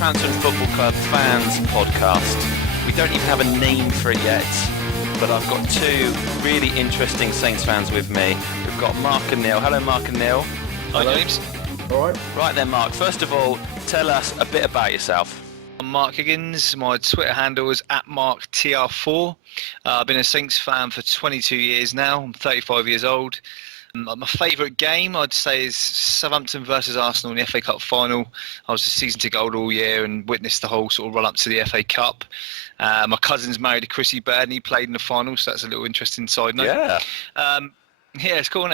Southampton Football Club Fans Podcast. We don't even have a name for it yet, but I've got two really interesting Saints fans with me. We've got Marc and Neil. Hello, Marc and Neil. Hi, James. All right. Right then, Marc. First of all, tell us a bit about yourself. I'm Marc Higgins. My Twitter handle is @MarcTR4. I've been a Saints fan for 22 years now. I'm 35 years old. My favourite game, I'd say, is Southampton versus Arsenal in the FA Cup final. I was a season ticket holder all year and witnessed the whole sort of run-up to the FA Cup. My cousin's married to Chrissy Bird and he played in the final, so that's a little interesting side note. Yeah. Yeah, it's cool.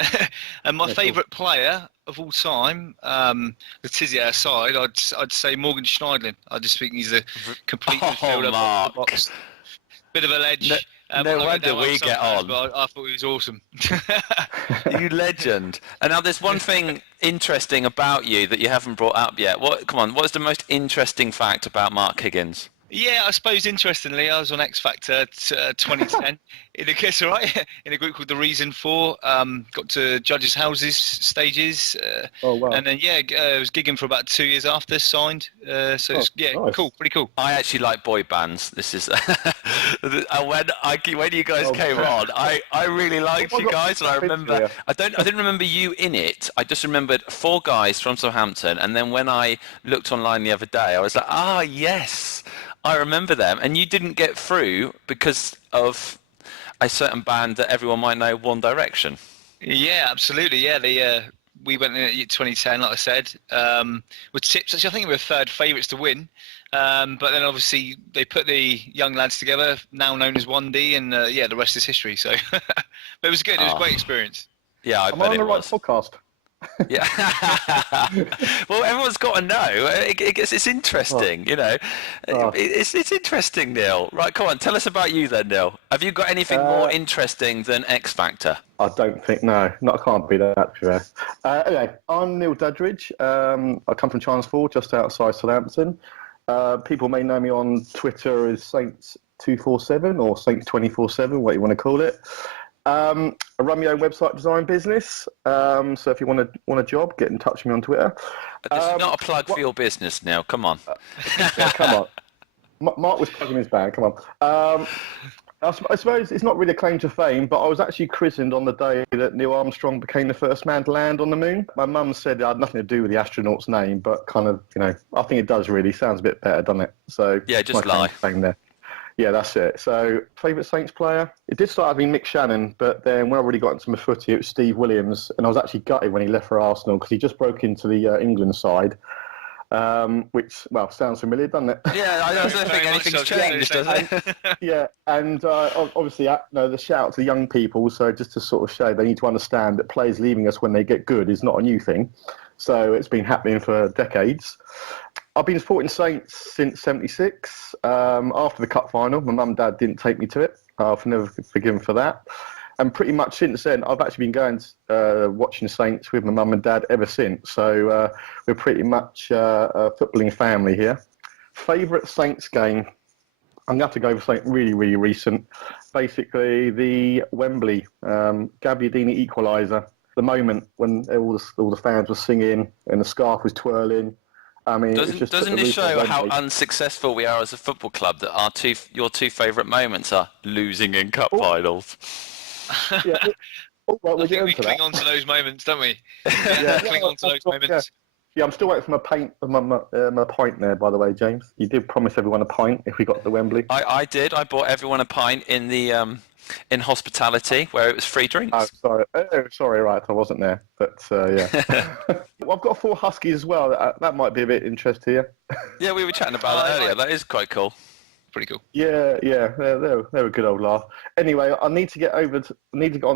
And my favourite player of all time, Letizia aside, I'd say Morgan Schneidlin. I just think he's a complete midfielder. Marc. Box. Bit of a ledge. No wonder we get on. But I thought he was awesome. You legend. And now there's one thing interesting about you that you haven't brought up yet. What's the most interesting fact about Marc Higgins? Yeah, I suppose interestingly, I was on X Factor 2010 in a group called The Reason 4. Got to judges' houses stages. Oh wow! And then I was gigging for about 2 years after signed. It's nice. Cool, pretty cool. I actually like boy bands. This is when you guys came on, I really liked you guys, and I remember I didn't remember you in it. I just remembered 4 guys from Southampton, and then when I looked online the other day, I was like, yes. I remember them, and you didn't get through because of a certain band that everyone might know, One Direction. Yeah, absolutely. Yeah, we went in at 2010, like I said, with tips. Actually, I think we were third favourites to win, but then obviously they put the young lads together, now known as 1D, and the rest is history. So, but it was good. It was a great experience. Yeah, I bet it was. Right podcast. Yeah. Well, everyone's got to know. It's interesting, you know. It's interesting, Neil. Right, come on, tell us about you then, Neil. Have you got anything more interesting than X Factor? I don't think, no. I can't be that fair. Anyway, I'm Neil Dudridge. I come from Chelmsford, just outside Southampton. People may know me on Twitter as Saints247 or Saints247, what you want to call it. I run my own website design business, so if you want a job, get in touch with me on Twitter. This is not a plug for your business, Neil. Come on. Come on. Marc was plugging his bag. Come on. I suppose it's not really a claim to fame, but I was actually christened on the day that Neil Armstrong became the first man to land on the moon. My mum said it had nothing to do with the astronaut's name, but kind of, I think it does really. Sounds a bit better, doesn't it? So yeah, just lie. Fame there. Yeah, that's it. So, favourite Saints player? It did start having Mick Shannon, but then when I really got into my footy, it was Steve Williams, and I was actually gutted when he left for Arsenal because he just broke into the England side, which, sounds familiar, doesn't it? Yeah, I don't think anything's changed, does it? Yeah, and obviously, the shout out to the young people, so just to sort of show they need to understand that players leaving us when they get good is not a new thing. So, it's been happening for decades. I've been supporting Saints since '76. After the cup final, my mum and dad didn't take me to it. I've never forgiven for that. And pretty much since then, I've actually been going watching Saints with my mum and dad ever since. So we're pretty much a footballing family here. Favourite Saints game? I'm going to have to go for something really, really recent. Basically, the Wembley Gabbiadini equaliser. The moment when all the fans were singing and the scarf was twirling. I mean, doesn't it show how unsuccessful we are as a football club that your two favourite moments are losing in cup finals? Yeah. I think we cling on to those moments, don't we? Cling on to those moments. Yeah, I'm still waiting for my pint there, by the way, James. You did promise everyone a pint if we got to Wembley. I did. I bought everyone a pint in the in hospitality where it was free drinks. Sorry, right, I wasn't there. But yeah. Well, I've got 4 huskies as well. That might be a bit interesting here. Yeah, we were chatting about that earlier. That is quite cool. Pretty cool. Yeah, they're a good old laugh. Anyway, I need to get onto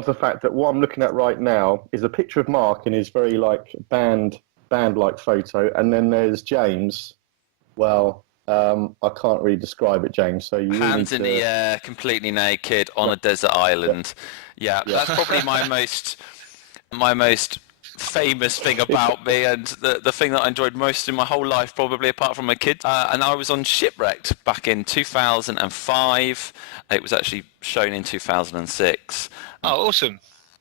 the fact that what I'm looking at right now is a picture of Marc in his very band-like photo, and then there's James. Well, I can't really describe it, James. So you hands in the air, completely naked on a desert island. Yeah, that's probably my most famous thing about me, and the thing that I enjoyed most in my whole life, probably apart from my kids. And I was on Shipwrecked back in 2005. It was actually shown in 2006. Oh, awesome.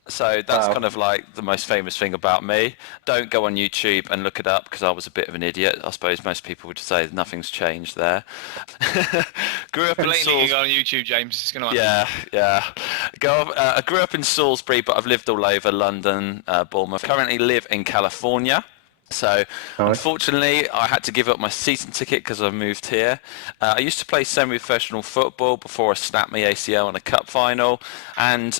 So that's Wow. kind of like the most famous thing about me. Don't go on YouTube and look it up because I was a bit of an idiot. I suppose most people would say nothing's changed there. Grew up in Blatantly, you Salisbury. go on YouTube, James. It's going to happen. Yeah. I grew up in Salisbury, but I've lived all over London, Bournemouth. Currently live in California. So, Nice. unfortunately, I had to give up my season ticket because I moved here. I used to play semi-professional football before I snapped my ACL in a cup final. And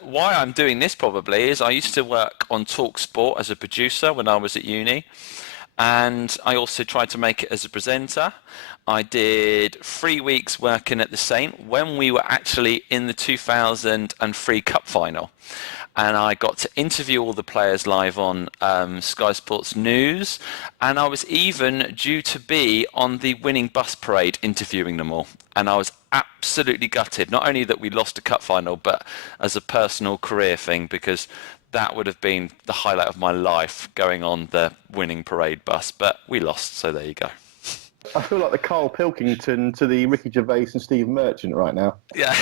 why I'm doing this probably is I used to work on Talk Sport as a producer when I was at uni. And I also tried to make it as a presenter. I did 3 weeks working at the Saint when we were actually in the 2003 Cup final. And I got to interview all the players live on Sky Sports News. And I was even due to be on the winning bus parade interviewing them all. And I was absolutely gutted, not only that we lost a cup final, but as a personal career thing, because that would have been the highlight of my life, going on the winning parade bus. But we lost, so there you go. I feel like the Carl Pilkington to the Ricky Gervais and Steve Merchant right now. Yeah.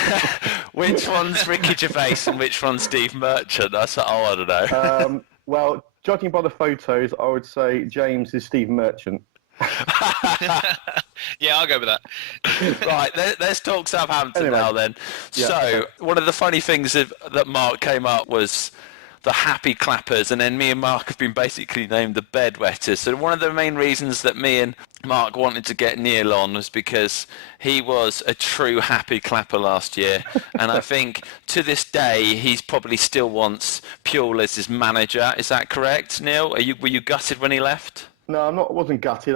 Which one's Ricky Gervais and which one's Steve Merchant? I don't know. Well, judging by the photos, I would say James is Steve Merchant. Yeah, I'll go with that. Right, let's talk Southampton Anyway. now then. Yeah. So, one of the funny things that Marc came up was the Happy Clappers, and then me and Marc have been basically named the Bedwetters. So one of the main reasons that me and Marc wanted to get Neil on was because he was a true Happy Clapper last year, and I think to this day he's probably still wants Puel as his manager. Is that correct, Neil? Were you gutted when he left? No, I wasn't gutted.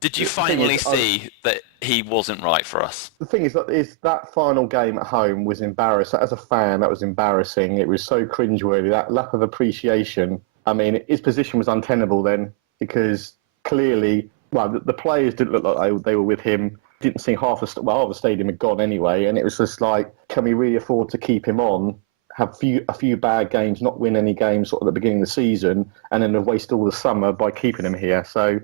Did you the thing finally is, see that he wasn't right for us? The thing is that final game at home was embarrassing. As a fan, that was embarrassing. It was so cringeworthy. That lack of appreciation. I mean, his position was untenable then because clearly, well, the players didn't look like they were with him. Didn't seem half the stadium had gone anyway, and it was just like, can we really afford to keep him on? Have a few bad games, not win any games sort of at the beginning of the season, and then have wasted all the summer by keeping him here. So,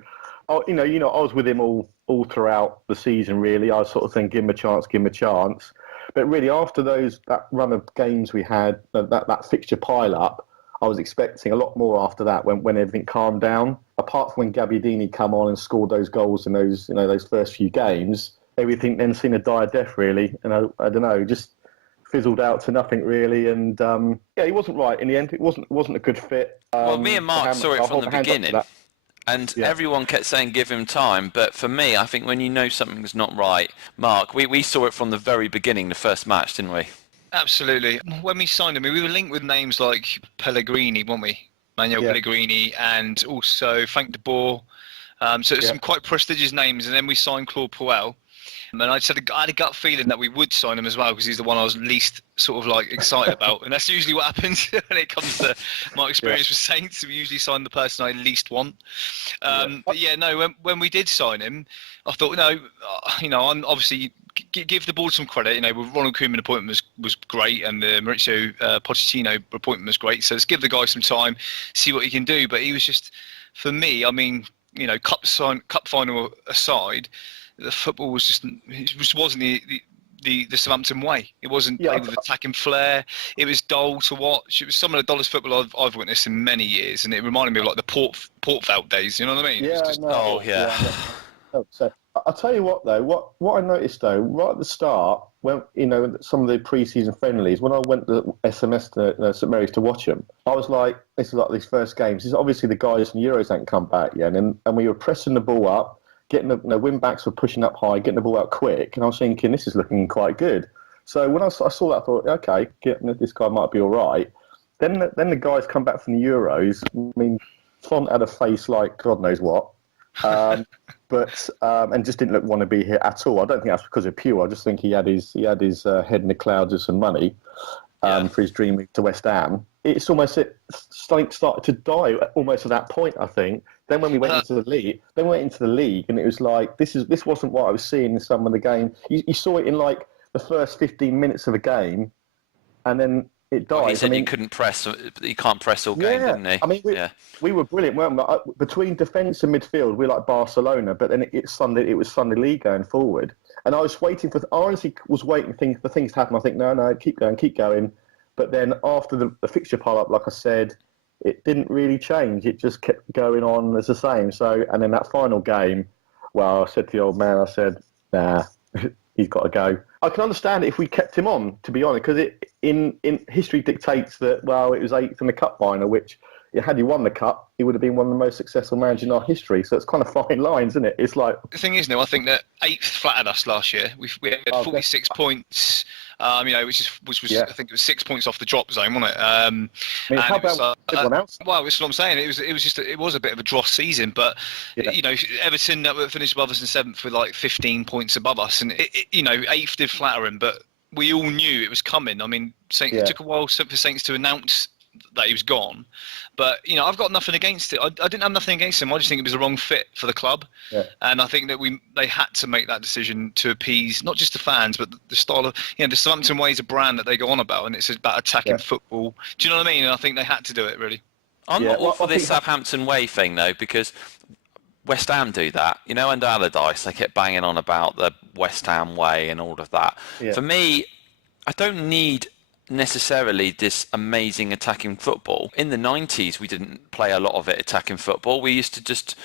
I was with him all throughout the season. Really, I was sort of saying, give him a chance. But really, after that run of games we had, that fixture pile up, I was expecting a lot more after that when everything calmed down. Apart from when Gabbiadini come on and scored those goals in those first few games, everything then seemed to die a death. Really, and I don't know, just fizzled out to nothing really, and he wasn't right in the end. It wasn't a good fit. Well, me and Marc saw it from the beginning, and everyone kept saying give him time. But for me, I think when you know something's not right, Marc, we saw it from the very beginning, the first match, didn't we? Absolutely. When we signed him, we were linked with names like Pellegrini, weren't we? Manuel Pellegrini, and also Frank de Boer. So it's some quite prestigious names, and then we signed Claude Puel. And I had a gut feeling that we would sign him as well because he's the one I was least sort of like excited about, and that's usually what happens when it comes to my experience with Saints. We usually sign the person I least want. But when we did sign him, I thought, I'm obviously give the board some credit. Ronald Koeman appointment was great, and the Maurizio Pochettino appointment was great. So let's give the guy some time, see what he can do. But he was just, for me, I mean, cup final aside, the football was just wasn't the Southampton way. It wasn't played with attacking flair. It was dull to watch. It was some of the dullest football I've witnessed in many years, and it reminded me of like the Portveld days. You know what I mean? So I'll tell you what though. What I noticed though, right at the start, when some of the pre-season friendlies, when I went to SMS to St Mary's to watch them, I was like, this is like these first games. This is obviously the guys from Euros hadn't come back yet, and we were pressing the ball up. Getting the wing backs were pushing up high, getting the ball out quick, and I was thinking this is looking quite good. So when I saw that, I thought, okay, this guy might be all right. Then the guys come back from the Euros. I mean, Font had a face like God knows what, and just didn't want to be here at all. I don't think that's because of Pugh. I just think he had his head in the clouds with some money for his dream to West Ham. It's almost started to die almost at that point, I think. Then when we went into the league, and it was like this wasn't what I was seeing in some of the game. You saw it in like the first 15 minutes of a game, and then it died. Well, he said you couldn't press. You can't press all game, didn't he? I mean, we were brilliant, weren't we? Between defence and midfield, we were like Barcelona. But then it was Sunday League going forward, and I was waiting I honestly was waiting for things to happen. I think no, keep going. But then after the fixture pile-up, like I said, it didn't really change. It just kept going on as the same. So, and then that final game, well, I said to the old man, I said, nah, he's got to go. I can understand it if we kept him on, to be honest, because in history dictates that, well, it was 8th in the cup final, which had he won the cup, he would have been one of the most successful managers in our history. So it's kind of fine lines, isn't it? It's like the thing is, Neil, I think that 8th flattered us last year. We had 46 points, which was I think it was 6 points off the drop zone, wasn't it? I mean, how about everyone else? Well, that's what I'm saying. It was a bit of a dross season, but Everton that finished above us in 7th with like 15 points above us, and 8th did flatter him, but we all knew it was coming. I mean, it took a while for Saints to announce that he was gone, but I've got nothing against it. I didn't have nothing against him. I just think it was the wrong fit for the club, and I think that they had to make that decision to appease not just the fans, but the style of the Southampton way is a brand that they go on about, and it's about attacking football. Do you know what I mean? And I think they had to do it really. I'm not all for this Southampton way thing though, because West Ham do that, under Allardyce they kept banging on about the West Ham way and all of that. For me, I don't need necessarily this amazing attacking football. In the 90s we didn't play a lot of it attacking football. We used to just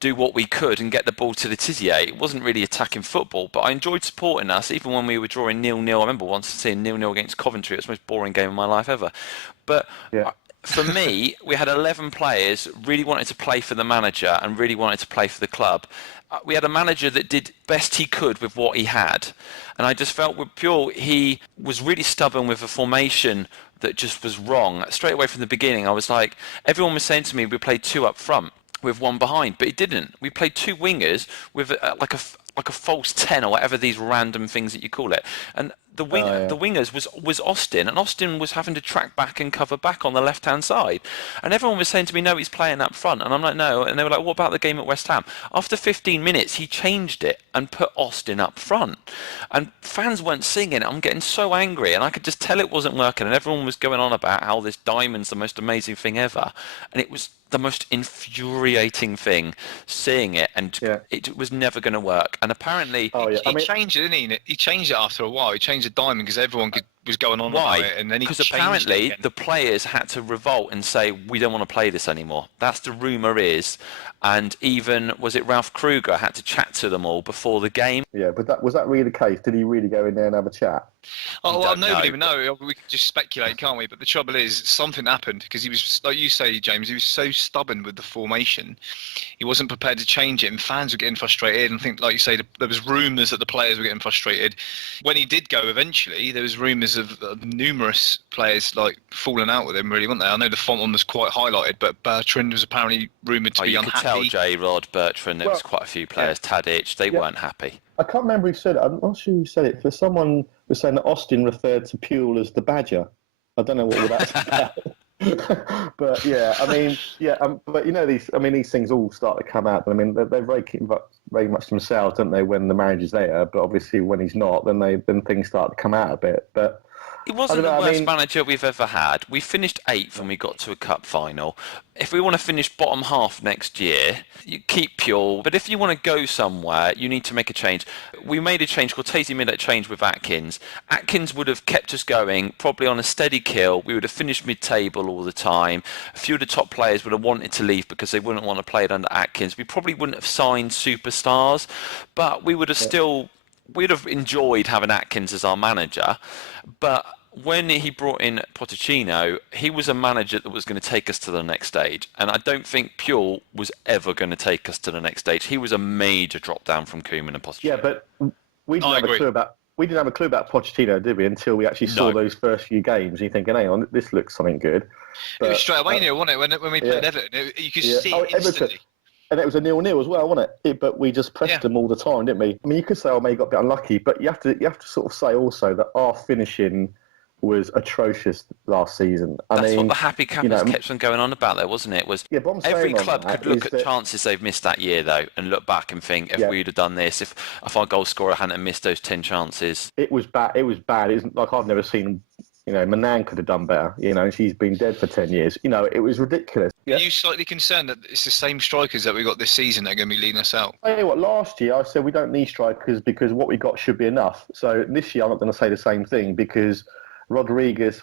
do what we could and get the ball to the Tizier. It wasn't really attacking football, but I enjoyed supporting us even when we were drawing 0-0. I remember once seeing 0-0 against Coventry. It was the most boring game of my life ever. But for me, we had 11 players really wanted to play for the manager and really wanted to play for the club. We had a manager that did best he could with what he had. And I just felt with Puel, he was really stubborn with a formation that just was wrong. Straight away from the beginning, I was like, everyone was saying to me, we played 2 up front with 1 behind, but it didn't. We played 2 wingers with like a false 10 or whatever these random things that you call it. And the wingers was Austin, and Austin was having to track back and cover back on the left-hand side. And everyone was saying to me, no, he's playing up front. And I'm like, no. And they were like, what about the game at West Ham? After 15 minutes, he changed it and put Austin up front. And fans weren't singing. I'm getting so angry, and I could just tell it wasn't working. And everyone was going on about how this diamond's the most amazing thing ever. And it was the most infuriating thing, seeing it, and it was never going to work. And apparently he changed it, didn't he? He changed it after a while. He changed the diamond because everyone was going on about it, and then because apparently the players had to revolt and say, we don't want to play this anymore. That's the rumour is. And even, was it Ralph Kruger had to chat to them all before the game? Yeah, but was that really the case? Did he really go in there and have a chat? Oh, well, nobody would know. We can just speculate, can't we? But the trouble is, something happened because he was, like you say, James, he was so stubborn with the formation. He wasn't prepared to change it, and fans were getting frustrated. And I think, like you say, there was rumours that the players were getting frustrated. When he did go eventually, there was rumours of numerous players like falling out with him, really, weren't there? I know the font one was quite highlighted, but Bertrand was apparently rumoured to be unhappy. You could tell J-Rod, Bertrand, there was quite a few players, Tadic, they weren't happy. I can't remember who said it. I'm not sure who said it. For someone was saying that Austin referred to Puel as the Badger. I don't know what all that's about. But yeah, I mean, but these things all start to come out. I mean, they're very much themselves, don't they? When the manager's there, but obviously when he's not, then things start to come out a bit. But it wasn't the worst manager we've ever had. We finished 8th and we got to a cup final. If we want to finish bottom half next year, you keep Puel. But if you want to go somewhere, you need to make a change. We made a change. Cortese made that change with Atkins. Atkins would have kept us going, probably on a steady kill. We would have finished mid-table all the time. A few of the top players would have wanted to leave because they wouldn't want to play it under Atkins. We probably wouldn't have signed superstars, but we would have still... We'd have enjoyed having Atkins as our manager, but when he brought in Pochettino, he was a manager that was going to take us to the next stage, and I don't think Puel was ever going to take us to the next stage. He was a major drop down from Koeman and Pochettino. Yeah, but we didn't have a clue about Pochettino, did we? Until we actually saw those first few games. You're thinking, hang on, this looks something good. But, it was straight away, wasn't it? When we played Everton, you could see it instantly. Everton. And it was a 0-0 as well, wasn't it? But we just pressed them all the time, didn't we? I mean, you could say, oh, maybe got a bit unlucky, but you have to sort of say also that our finishing was atrocious last season. That's what the Happy Clappers kept on going on about, though, wasn't it? Was every club could look at chances they've missed that year, though, and look back and think, if we'd have done this, if our goal scorer hadn't missed those 10 chances. It was bad. It was bad. It's like I've never seen. Manan could have done better. She's been dead for 10 years. It was ridiculous. Are you slightly concerned that it's the same strikers that we got this season that are going to be leading us out? I tell you what, last year I said we don't need strikers because what we got should be enough. So this year I'm not going to say the same thing because Rodriguez,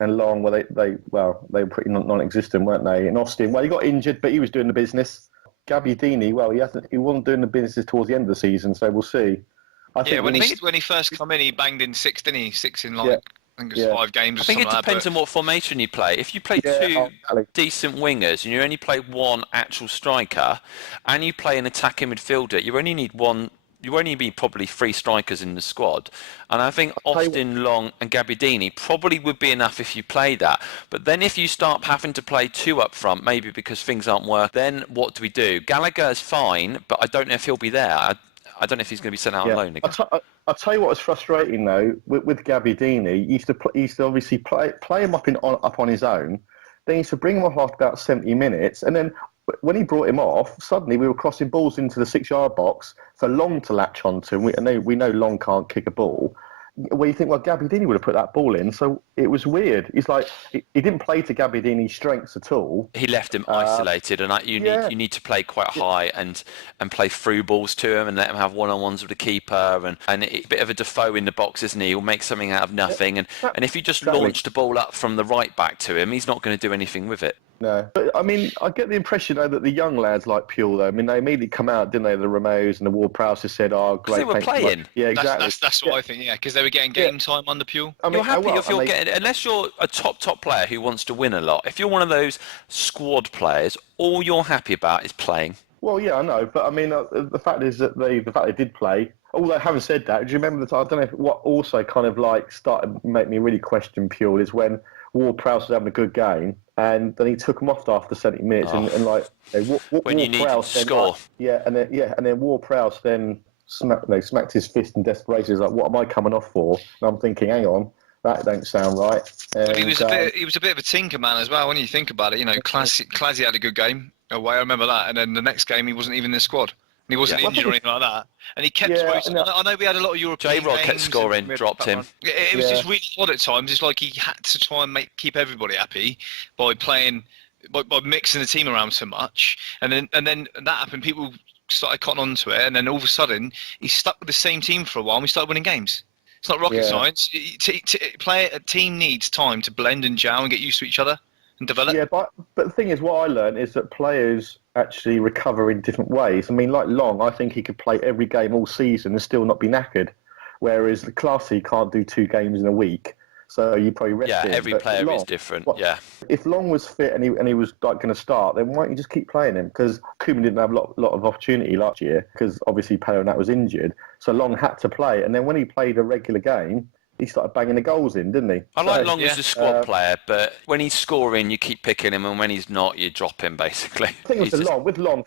and Long, they were pretty non-existent, weren't they? And Austin, he got injured, but he was doing the business. Gabbiadini, he wasn't doing the business towards the end of the season, so we'll see. When he first come in, he banged in 6, didn't he? 6 in I think it was 5 games. I think it depends on what formation you play. If you play 2 decent wingers and you only play 1 actual striker, and you play an attacking midfielder, you only need 1. You only need probably 3 strikers in the squad, and I think Austin, Long, and Gabbiadini probably would be enough if you play that. But then if you start having to play 2 up front, maybe because things aren't working, then what do we do? Gallagher is fine, but I don't know if he'll be there. I don't know if he's going to be sent out on loan again. I'll tell you what was frustrating though with Gabbiadini. He used to obviously play him up on his own. Then he used to bring him off after about 70 minutes, and then when he brought him off, suddenly we were crossing balls into the 6-yard box for Long to latch onto. We know Long can't kick a ball. Where you think, Gabbiadini would have put that ball in. So it was weird. It's like he didn't play to Gabbiadini's strengths at all. He left him isolated, and you need to play quite high and play through balls to him and let him have one-on-ones with the keeper. And a bit of a Defoe in the box, isn't he? He'll make something out of nothing. And if you just launch the ball up from the right back to him, he's not going to do anything with it. No, but I mean, I get the impression though that the young lads like Puel, though. I mean, they immediately come out, didn't they? The Ramos and the Ward-Prowse said, "Oh, great." They were playing. Yeah, exactly. That's what I think. Yeah, because they were getting game time under Puel. I mean, you're happy if you're getting, unless you're a top player who wants to win a lot. If you're one of those squad players, all you're happy about is playing. Well, yeah, I know, but I mean, the fact is that the fact they did play. Although having said that, do you remember I don't know what also kind of like started to make me really question Puel is when Ward-Prowse was having a good game, and then he took him off after 70 minutes, and like when you need to score, and then Ward-Prowse then smacked his fist in desperation. He's like, "What am I coming off for?" And I'm thinking, "Hang on, that don't sound right." And, he was a bit of a tinker man as well. When you think about it, Classy had a good game away. I remember that, and then the next game he wasn't even in the squad. He wasn't injured or anything like that. And he kept... I know we had a lot of European J-Rod kept scoring, dropped him. It was just really odd at times. It's like he had to try and keep everybody happy by playing, by mixing the team around so much. And then that happened. People started cotton on to it. And then all of a sudden, he stuck with the same team for a while and we started winning games. It's not rocket science. A team needs time to blend and gel and get used to each other and develop. Yeah, but the thing is, what I learned is that players actually recover in different ways. I mean, like Long, I think he could play every game all season and still not be knackered, whereas the Classy can't do 2 games in a week. So you probably rest him. Yeah, every player is different. If Long was fit and he was like going to start, then why don't you just keep playing him? Because Koeman didn't have a lot of opportunity last year because obviously Pellerin was injured. So Long had to play, and then when he played a regular game, he started banging the goals in, didn't he? I like Long as a squad player, but when he's scoring, you keep picking him, and when he's not, you drop him, basically. The thing with Long, if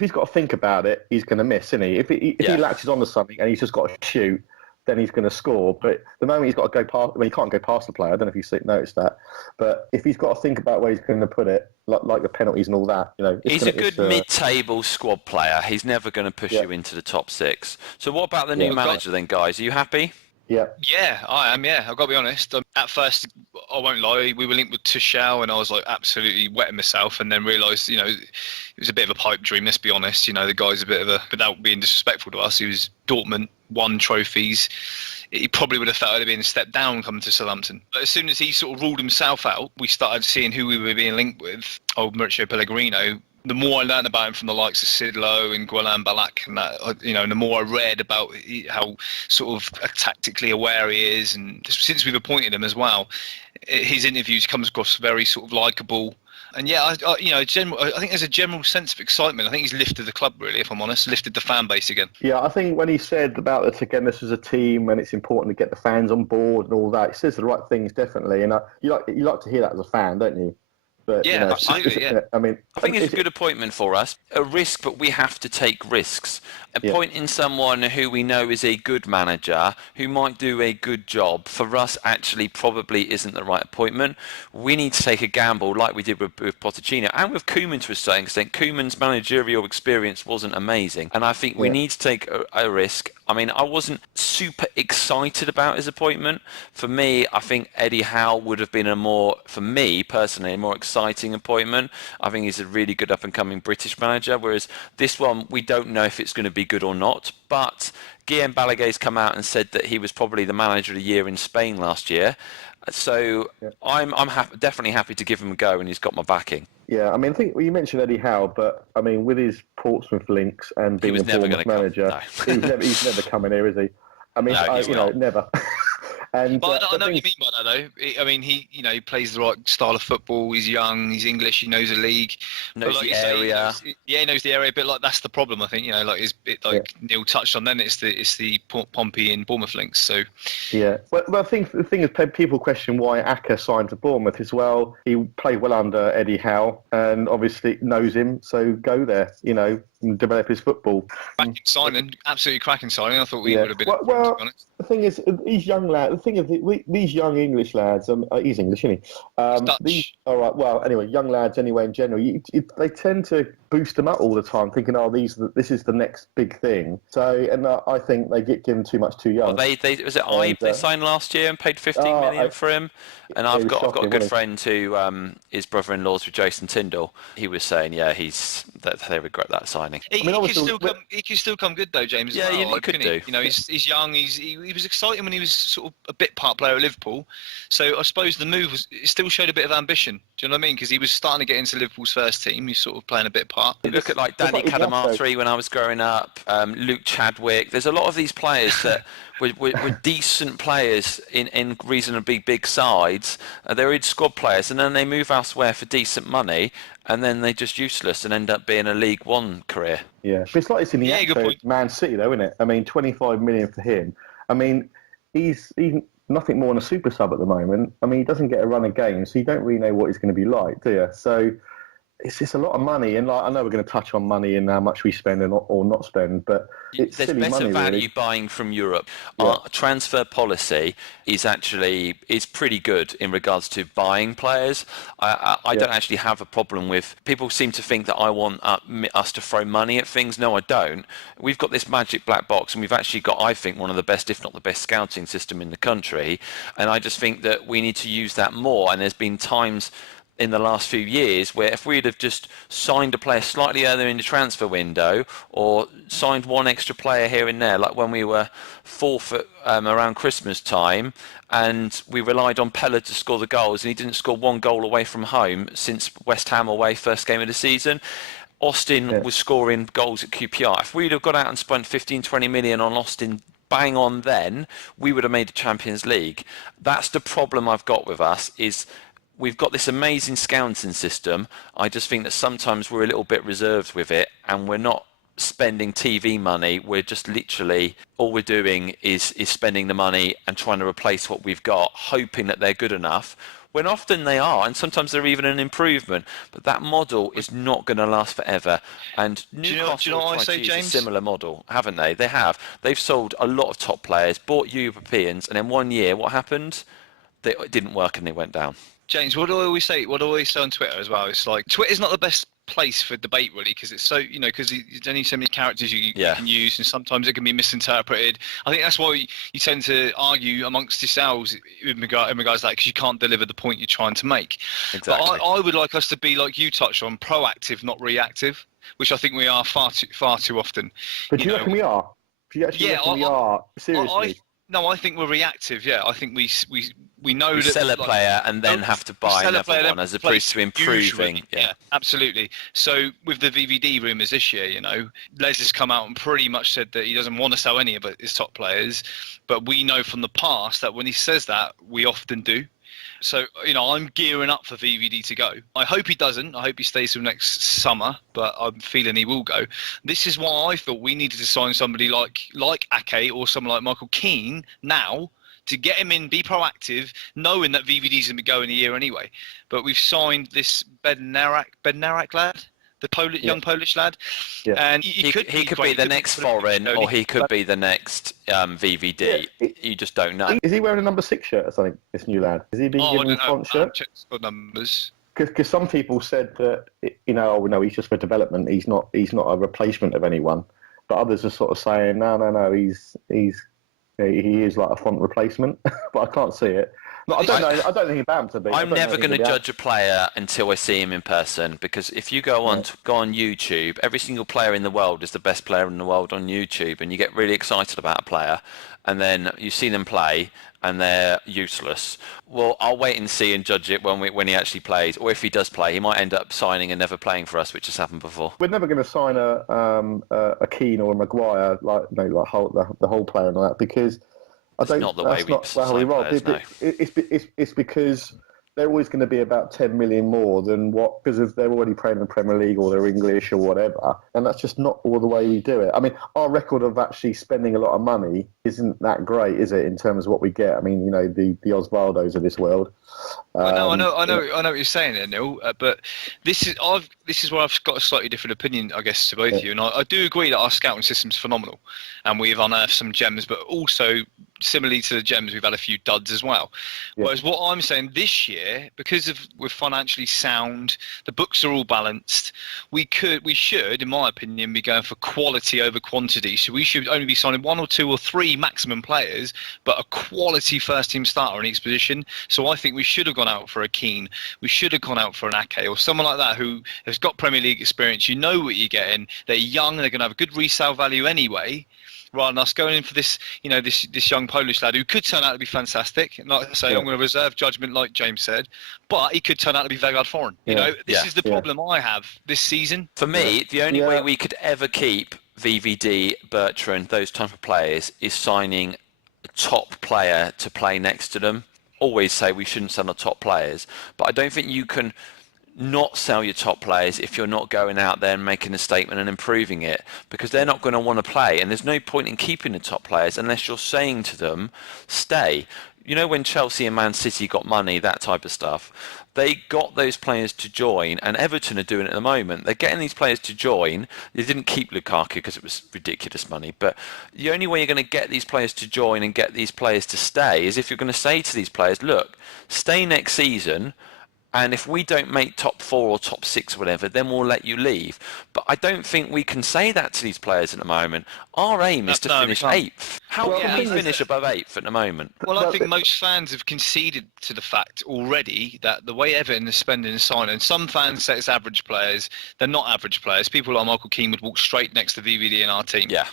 he's got to think about it, he's going to miss, isn't he? If he latches onto something and he's just got to shoot, then he's going to score. But the moment he's got to go past, he can't go past the player. I don't know if you noticed that. But if he's got to think about where he's going to put it, like the penalties and all that, he's a good mid-table squad player. He's never going to push you into the top 6. So what about the new manager then, guys? Are you happy? Yeah, I am. Yeah, I've got to be honest. At first, I won't lie, we were linked with Tuchel, and I was like absolutely wetting myself, and then realised, it was a bit of a pipe dream. Let's be honest. The guy's a bit of without being disrespectful to us, he was Dortmund, won trophies. He probably would have felt it had been a step down coming to Southampton. But as soon as he sort of ruled himself out, we started seeing who we were being linked with. Old Mauricio Pellegrino. The more I learned about him from the likes of Sid Lowe and Guelan Balak, and that, and the more I read about how sort of tactically aware he is, and since we've appointed him as well, his interviews comes across very sort of likeable. And yeah, I think there's a general sense of excitement. I think he's lifted the club, really, if I'm honest, lifted the fan base again. Yeah, I think when he said about the togetherness as a team and it's important to get the fans on board and all that, he says the right things, definitely. And you like to hear that as a fan, don't you? But, absolutely. I think it's a good appointment for us. A risk, but we have to take risks. Appointing someone who we know is a good manager, who might do a good job, for us actually probably isn't the right appointment. We need to take a gamble like we did with Pochettino and with Koeman to a certain extent. Koeman's managerial experience wasn't amazing, and I think we need to take a risk. I mean, I wasn't super excited about his appointment. For me, I think Eddie Howe would have been for me personally, a more exciting exciting appointment. I think he's a really good up-and-coming British manager, whereas this one, we don't know if it's going to be good or not. But Guillem Balaguer's come out and said that he was probably the manager of the year in Spain last year. So I'm definitely happy to give him a go, and he's got my backing. Yeah, I mean, I think you mentioned Eddie Howe, but I mean, with his Portsmouth links and being a Bournemouth manager, he's never coming here, is he? I mean, never. And, but I know what you mean by that, though. I mean, he plays the right style of football. He's young, he's English, he knows the league, knows the area. He knows the area. But like that's the problem, I think. Neil touched on. Then it's the Pompey and Bournemouth links. So yeah, well, I think the thing is, people question why Aka signed to Bournemouth as well. He played well under Eddie Howe, and obviously knows him. So go there, and develop his football. Cracking signing, absolutely cracking signing. I thought we would have been. Well, the thing is, these young lads. The thing is, these young English lads. He's English, isn't he? Dutch. All right. Well, anyway, young lads. Anyway, in general, they tend to boost them up all the time, thinking, this is the next big thing. So, and I think they get given too much too young. Well, they signed last year and paid 15 million for him. And I've got a good friend who his brother-in-law's with Jason Tyndall. He was saying, they regret that signing. He can still come good though, James. Yeah, he could do. He's young. He was exciting when he was sort of a bit part player at Liverpool. So I suppose the move still showed a bit of ambition. Do you know what I mean? Because he was starting to get into Liverpool's first team. He's sort of playing a bit part. You look at like Danny Cadamartri when I was growing up, Luke Chadwick. There's a lot of these players that were decent players in reasonably big sides. They're in squad players, and then they move elsewhere for decent money, and then they're just useless and end up being a League One career. Yeah, but it's like it's in the Man City, though, isn't it? I mean, 25 million for him. I mean, he's nothing more than a super sub at the moment. I mean, he doesn't get a run of games, so you don't really know what he's going to be like, do you? So it's just a lot of money, and I know we're going to touch on money and how much we spend or not spend, but it's there's silly better money, value really. buying from Europe. Yeah. Our transfer policy is pretty good in regards to buying players. I don't actually have a problem with. People seem to think that I want us to throw money at things. No, I don't. We've got this magic black box, and we've actually got, I think, one of the best, if not the best, scouting system in the country. And I just think that we need to use that more. And there's been times in the last few years where if we'd have just signed a player slightly earlier in the transfer window or signed one extra player here and there, like when we were fourth around Christmas time and we relied on Pella to score the goals and he didn't score one goal away from home since West Ham away first game of the season. Austin was scoring goals at QPR. If we'd have got out and spent 15-20 million on Austin bang on then, we would have made the Champions League. That's the problem I've got with us is we've got this amazing scouting system. I just think that sometimes we're a little bit reserved with it and we're not spending TV money. We're just literally, all we're doing is spending the money and trying to replace what we've got, hoping that they're good enough, when often they are, and sometimes they're even an improvement. But that model is not going to last forever. And Newcastle have tried to use a similar model, haven't they? They have. They've sold a lot of top players, bought Europeans, and in 1 year, what happened? It didn't work and they went down. James, what do I always say? What do I always say on Twitter as well? It's like Twitter's not the best place for debate, really, because it's so because there's only so many characters you can use, and sometimes it can be misinterpreted. I think that's why you tend to argue amongst yourselves in regards to that, because you can't deliver the point you're trying to make. Exactly. But I would like us to be, like you touched on, proactive, not reactive, which I think we are far too often. But do you reckon we are? Do you actually reckon we are? Seriously? No, I think we're reactive. Yeah, I think we know that sell a player and then have to buy another one as opposed to improving. Usually, yeah, absolutely. So with the VVD rumours this year, Les has come out and pretty much said that he doesn't want to sell any of his top players, but we know from the past that when he says that, we often do. So, I'm gearing up for VVD to go. I hope he doesn't. I hope he stays till next summer, but I'm feeling he will go. This is why I thought we needed to sign somebody like Ake or someone like Michael Keane now to get him in, be proactive, knowing that VVD's going to be going a year anyway. But we've signed this Bednarak lad, the young Polish lad, and he could be the next foreign, or he could be the next VVD. You just don't know. Is he wearing a number 6 shirt or something? This new lad, is he being given a front shirt? Check the numbers. Because some people said that no, he's just for development. He's not a replacement of anyone. But others are sort of saying no, he is like a front replacement. But I can't see it. I don't know. I don't think he's bound to be. I'm never going to judge a player until I see him in person, because if you go on YouTube, every single player in the world is the best player in the world on YouTube, and you get really excited about a player, and then you see them play and they're useless. Well, I'll wait and see and judge it when he actually plays, or if he does play, he might end up signing and never playing for us, which has happened before. We're never going to sign a Keane or a Maguire, the whole player and all that, because It's not the way we sign players, no. It's because they're always going to be about 10 million more than what, because they're already playing in the Premier League or they're English or whatever, and that's just not all the way we do it. I mean, our record of actually spending a lot of money isn't that great, is it, in terms of what we get? I mean, the Osvaldos of this world. I know what you're saying there, Neil. But this is where I've got a slightly different opinion, I guess, to both of you. And I do agree that our scouting system's phenomenal, and we've unearthed some gems. But also, similarly to the gems, we've had a few duds as well. Yeah. Whereas what I'm saying this year, because we're financially sound, the books are all balanced. We should, in my opinion, be going for quality over quantity. So we should only be signing 1 or 2 or 3 maximum players, but a quality first team starter in each position. So I think we should have gone out for a Keane. We should have gone out for an Ake or someone like that who has got Premier League experience. You know what you're getting. They're young. They're going to have a good resale value anyway, rather than us going in for this young Polish lad who could turn out to be fantastic. And like I say, I'm going to reserve judgment, like James said, but he could turn out to be Vegard Foreign. This is the problem I have this season. For me, the only way we could ever keep VVD, Bertrand, those type of players is signing a top player to play next to them. Always say we shouldn't sell our top players, but I don't think you can not sell your top players if you're not going out there and making a statement and improving it, because they're not going to want to play, and there's no point in keeping the top players unless you're saying to them, stay. You know, when Chelsea and Man City got money, that type of stuff, they got those players to join, and Everton are doing it at the moment. They're getting these players to join. They didn't keep Lukaku because it was ridiculous money, but the only way you're going to get these players to join and get these players to stay is if you're going to say to these players, look, stay next season, and if we don't make top 4 or top 6 or whatever, then we'll let you leave. But I don't think we can say that to these players at the moment. Our aim is to finish 8th. How can we finish above 8th at the moment? Well, I think most fans have conceded to the fact already that the way Everton is spending and signing, some fans say it's average players. They're not average players. People like Michael Keane would walk straight next to VVD in our team. Yeah.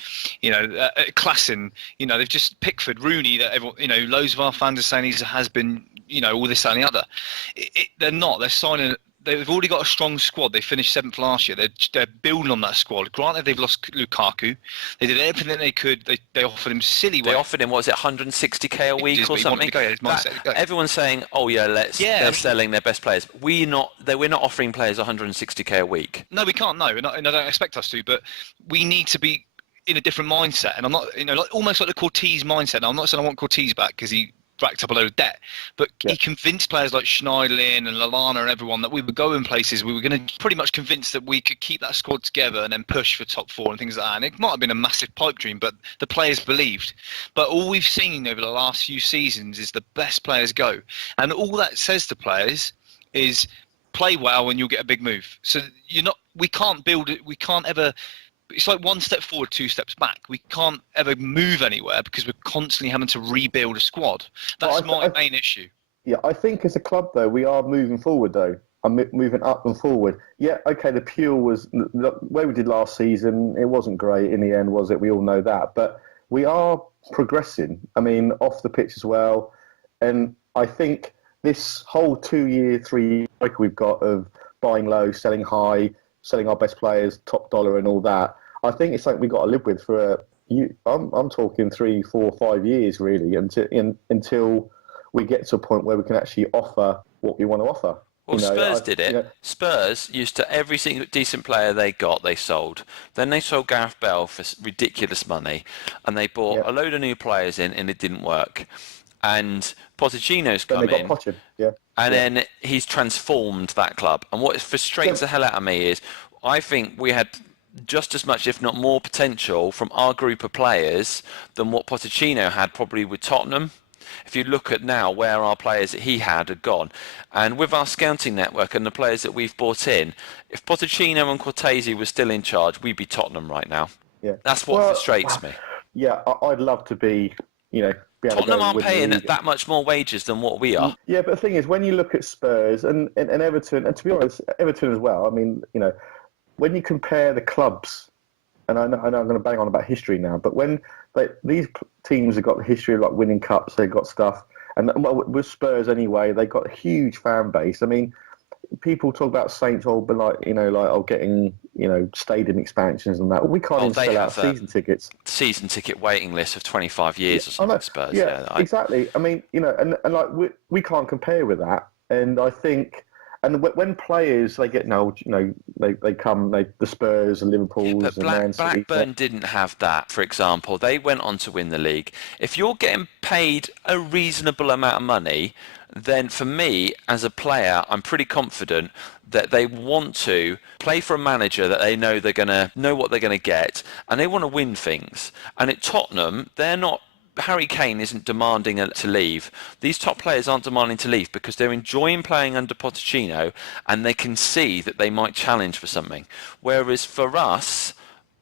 Klassen, they've just Pickford, Rooney, that everyone, loads of our fans are saying he has been, all this, that and the other. They're not. They're signing. They've already got a strong squad. They finished 7th last year. They're building on that squad. Granted, they've lost Lukaku. They did everything they could. They offered him silly. They offered him, what was it, 160k a week or something? Everyone's saying, oh yeah, they're selling their best players. We're not offering players 160k a week. No, we can't. No, and I don't expect us to. But we need to be in a different mindset. And I'm not, almost like the Cortez mindset. Now, I'm not saying I want Cortez back because he racked up a load of debt, but he convinced players like Schneiderlin and Lallana and everyone that we would go in places. We were going to pretty much convince that we could keep that squad together and then push for top 4 and things like that. And it might have been a massive pipe dream, but the players believed. But all we've seen over the last few seasons is the best players go, and all that says to players is play well and you'll get a big move. So we can't build it. We can't ever. It's like 1 step forward, 2 steps back. We can't ever move anywhere because we're constantly having to rebuild a squad. That's my main issue. Yeah, I think as a club, though, we are moving forward, though. I'm moving up and forward. Yeah, okay, the Puel was the way we did last season. It wasn't great in the end, was it? We all know that. But we are progressing. I mean, off the pitch as well. And I think this whole 2-year, 3-year cycle we've got of buying low, selling high, selling our best players, top dollar and all that, I think it's something we've got to live with for I'm talking 3, 4, 5 years really, until we get to a point where we can actually offer what we want to offer. Well, Spurs did it. Spurs used to, every single decent player they got, they sold. Then they sold Gareth Bale for ridiculous money, and they bought a load of new players in, and it didn't work. And Pochettino's come in, and then he's transformed that club. And what frustrates the hell out of me is, I think we had just as much, if not more, potential from our group of players than what Pochettino had probably with Tottenham. If you look at now where our players that he had gone, and with our scouting network and the players that we've brought in, if Pochettino and Cortese were still in charge, we'd be Tottenham right now. Yeah, that's what frustrates me. Yeah, I'd love to be, be able to Tottenham go aren't win the paying league. that much more wages than what we are. Yeah, but the thing is, when you look at Spurs and Everton, and to be honest, Everton as well. I mean, when you compare the clubs, and I know I'm going to bang on about history now, but when these teams have got the history of like winning cups, they've got stuff, and well, with Spurs anyway, they've got a huge fan base. I mean, people talk about Saints getting stadium expansions and that. Well, we can't even sell out season tickets. Season ticket waiting list of 25 years or something. Spurs. Yeah, exactly. I mean, and like we can't compare with that. And I think, and when players they get they come, the Spurs and Liverpool's but and Man City. Blackburn didn't have that, for example. They went on to win the league. If you're getting paid a reasonable amount of money, then for me, as a player, I'm pretty confident that they want to play for a manager that they know they're going to know what they're going to get, and they want to win things. And at Tottenham, they're not. Harry Kane isn't demanding to leave. These top players aren't demanding to leave because they're enjoying playing under Pochettino and they can see that they might challenge for something. Whereas for us,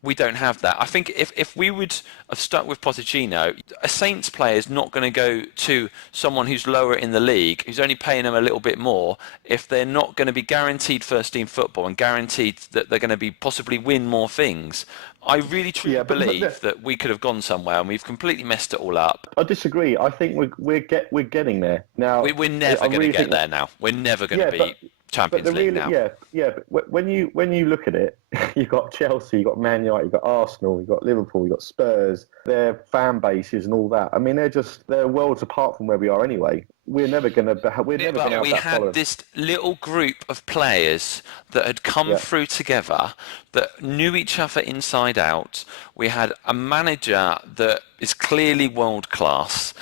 we don't have that. I think if we would have stuck with Pochettino, a Saints player is not going to go to someone who's lower in the league, who's only paying them a little bit more, if they're not going to be guaranteed first-team football and guaranteed that they're going to be possibly win more things. I really truly believe that we could have gone somewhere and we've completely messed it all up. I disagree. I think we're getting there now. We're never going to get there now. We're never going to be Champions League now. Yeah, but when you look at it, you've got Chelsea, you've got Man United, you've got Arsenal, you've got Liverpool, you've got Spurs, their fan bases and all that. I mean, they're worlds apart from where we are anyway. We're never going to have we that had this little group of players that had come through together, that knew each other inside out. We had a manager that is clearly world class,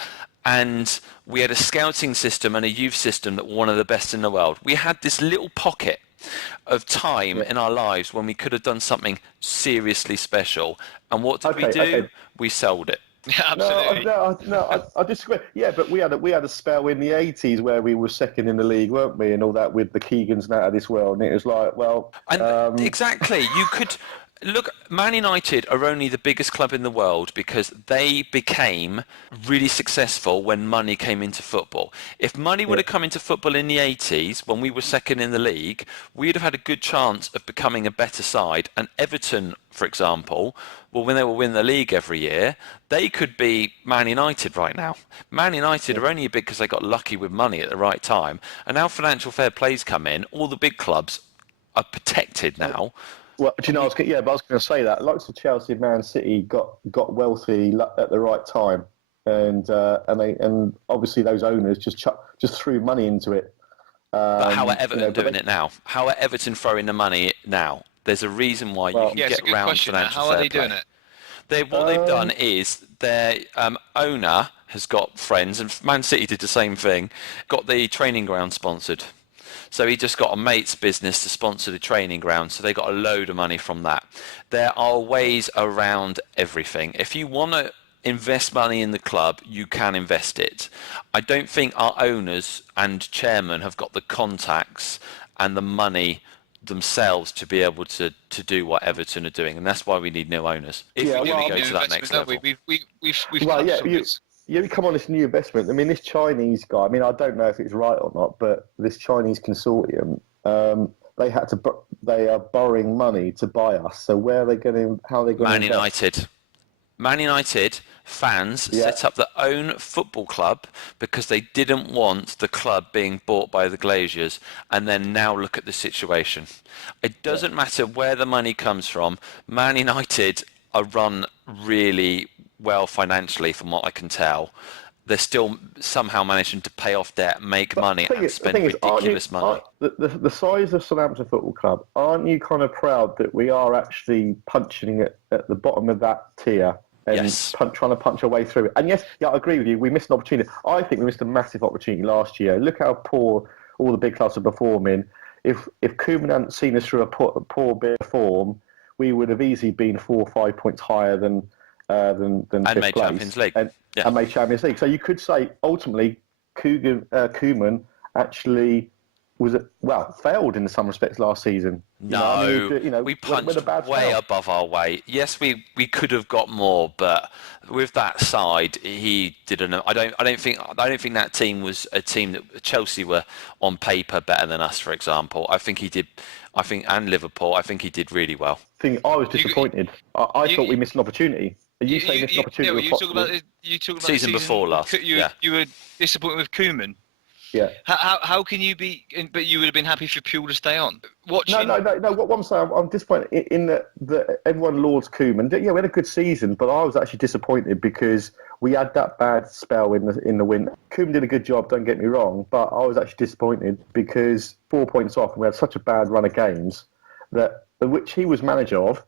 and we had a scouting system and a youth system that were one of the best in the world. We had this little pocket of time in our lives when we could have done something seriously special. And what did we do? Okay. We sold it. Absolutely. No, I disagree. Yeah, but we had a spell in the 80s where we were second in the league, weren't we? And all that with the Keegans and out of this world. And it was like, exactly. You could... Look, Man United are only the biggest club in the world because they became really successful when money came into football. If money would have come into football in the 80s, when we were second in the league, we'd have had a good chance of becoming a better side. And Everton, for example, well, when they will win the league every year, they could be Man United right now. Man United are only big because they got lucky with money at the right time. And now financial fair play's come in, all the big clubs are protected now. Well, do you know, I was going to say that. Likes of Chelsea and Man City got wealthy at the right time, and obviously those owners just threw money into it. But how are Everton doing it now? How are Everton throwing the money now? There's a reason why you can get around financial fair play. How are they doing it? What they've done is their owner has got friends, and Man City did the same thing, got the training ground sponsored. So he just got a mate's business to sponsor the training ground, so they got a load of money from that. There are ways around everything. If you want to invest money in the club, you can invest it. I don't think our owners and chairman have got the contacts and the money themselves to be able to do what Everton are doing, and that's why we need new owners. If we do go to that next level. You come on this new investment. I mean, this Chinese guy. I mean, I don't know if it's right or not, but this Chinese consortium, they are borrowing money to buy us. So where are they going to? How are they going to? Man United fans set up their own football club because they didn't want the club being bought by the Glaziers, and then now look at the situation. It doesn't matter where the money comes from. Man United are run really well financially, from what I can tell. They're still somehow managing to pay off debt, make money, and spend ridiculous money. The size of Southampton Football Club, aren't you kind of proud that we are actually punching at the bottom of that tier and trying to punch our way through it? And I agree with you. We missed an opportunity. I think we missed a massive opportunity last year. Look how poor all the big clubs are performing. If Koeman hadn't seen us through a poor bit of form, we would have easily been 4 or 5 points higher than and made Champions League. And made Champions League. So you could say ultimately Koeman actually failed in some respects last season. We punched way above our weight. Yes, we could have got more, but with that side, he didn't. I don't think that team was a team that Chelsea were on paper better than us, for example. I think he did. And Liverpool. I think he did really well. I was disappointed. I thought we missed an opportunity. You say missed an opportunity? You talking about season before last. You were disappointed with Koeman. Yeah. How can you be? But you would have been happy for Puel to stay on. No. What I'm saying, I'm disappointed in that everyone lauds Koeman. Yeah, we had a good season, but I was actually disappointed because we had that bad spell in the winter. Koeman did a good job, don't get me wrong, but I was actually disappointed because 4 points off, and we had such a bad run of games which he was manager of,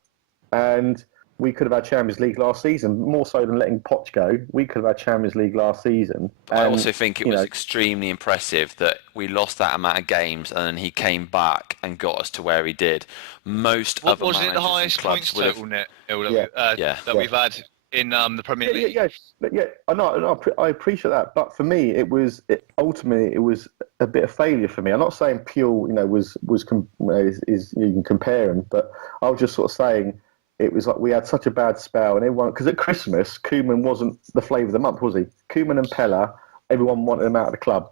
and we could have had Champions League last season, more so than letting Poch go. We could have had Champions League last season. I also think it was extremely impressive that we lost that amount of games and then he came back and got us to where he did. Most other managers was it the highest points total net that we've had in the Premier League? Yeah. I appreciate that, but for me, ultimately it was a bit of failure for me. I'm not saying Puel, you can compare him, but I was just sort of saying. It was like we had such a bad spell, and everyone, because at Christmas, Koeman wasn't the flavour of the month, was he? Koeman and Pella, everyone wanted him out of the club.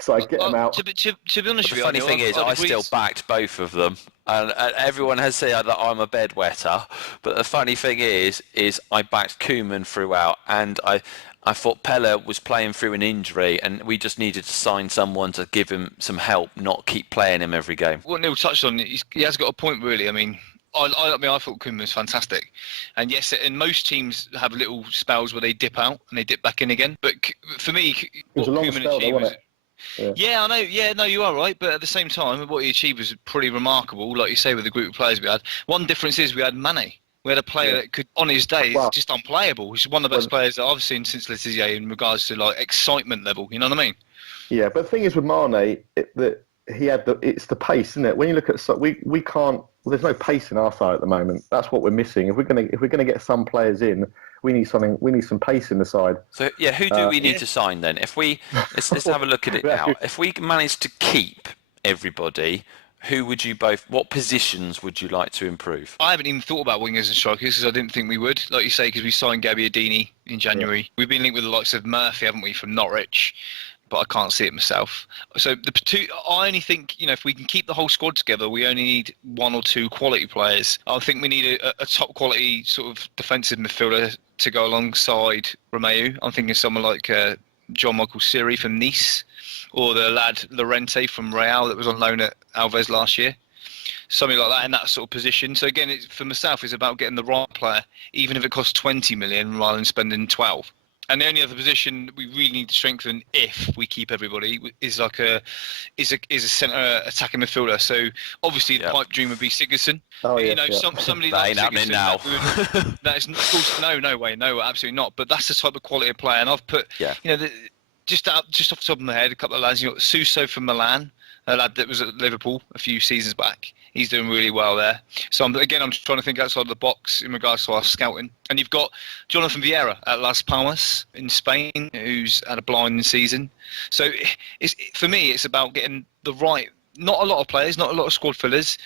So I get them out. To be honest with you, the funny thing is, I still backed both of them, and everyone has said that I'm a bedwetter. But the funny thing is I backed Koeman throughout, and I thought Pella was playing through an injury, and we just needed to sign someone to give him some help, not keep playing him every game. What Neil touched on, he has got a point, really. I mean, I thought Koeman was fantastic, and yes, and most teams have little spells where they dip out and they dip back in again. But for me, what Koeman achieved was, I know. Yeah, no, you are right. But at the same time, what he achieved was pretty remarkable. Like you say, with the group of players we had. One difference is we had Mane. We had a player that could, on his day, is just unplayable. He's one of the best players that I've seen since Letizia in regards to like excitement level. You know what I mean? Yeah, but the thing is with Mane, it's the pace, isn't it? When you look at we can't. Well, there's no pace in our side at the moment. That's what we're missing. If we're gonna get some players in, we need something. We need some pace in the side. So yeah, who do we need to sign then? If let's have a look at it now. If we manage to keep everybody, who would you both? What positions would you like to improve? I haven't even thought about wingers and strikers because I didn't think we would. Like you say, because we signed Gabbiadini in January. Yeah. We've been linked with the likes of Murphy, haven't we, from Norwich? But I can't see it myself. So I only think, if we can keep the whole squad together, we only need one or two quality players. I think we need a top quality sort of defensive midfielder to go alongside Romeu. I'm thinking someone like John Michael Siri from Nice, or the lad Llorente from Real that was on loan at Alves last year. Something like that in that sort of position. So again, for myself, it's about getting the right player, even if it costs 20 million rather than spending 12. And the only other position we really need to strengthen, if we keep everybody, is a centre attacking midfielder. So obviously the pipe dream would be Sigurdsson. Somebody like Sigurdsson. Now. That is, of course, no way, absolutely not. But that's the type of quality of player. And I've put, just off the top of my head, a couple of lads. You got Suso from Milan, a lad that was at Liverpool a few seasons back. He's doing really well there. So I'm trying to think outside the box in regards to our scouting. And you've got Jonathan Vieira at Las Palmas in Spain, who's had a blinding season. So for me, it's about getting the right, not a lot of players, not a lot of squad fillers,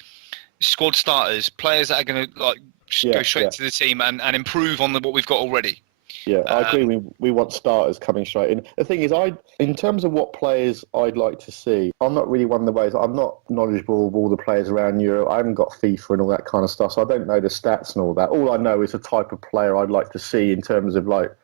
squad starters, players that are going to go straight to the team and improve on what we've got already. Yeah, I agree. We want starters coming straight in. The thing is, in terms of what players I'd like to see, I'm not really one of the ways. I'm not knowledgeable of all the players around Europe. I haven't got FIFA and all that kind of stuff, so I don't know the stats and all that. All I know is the type of player I'd like to see in terms of whether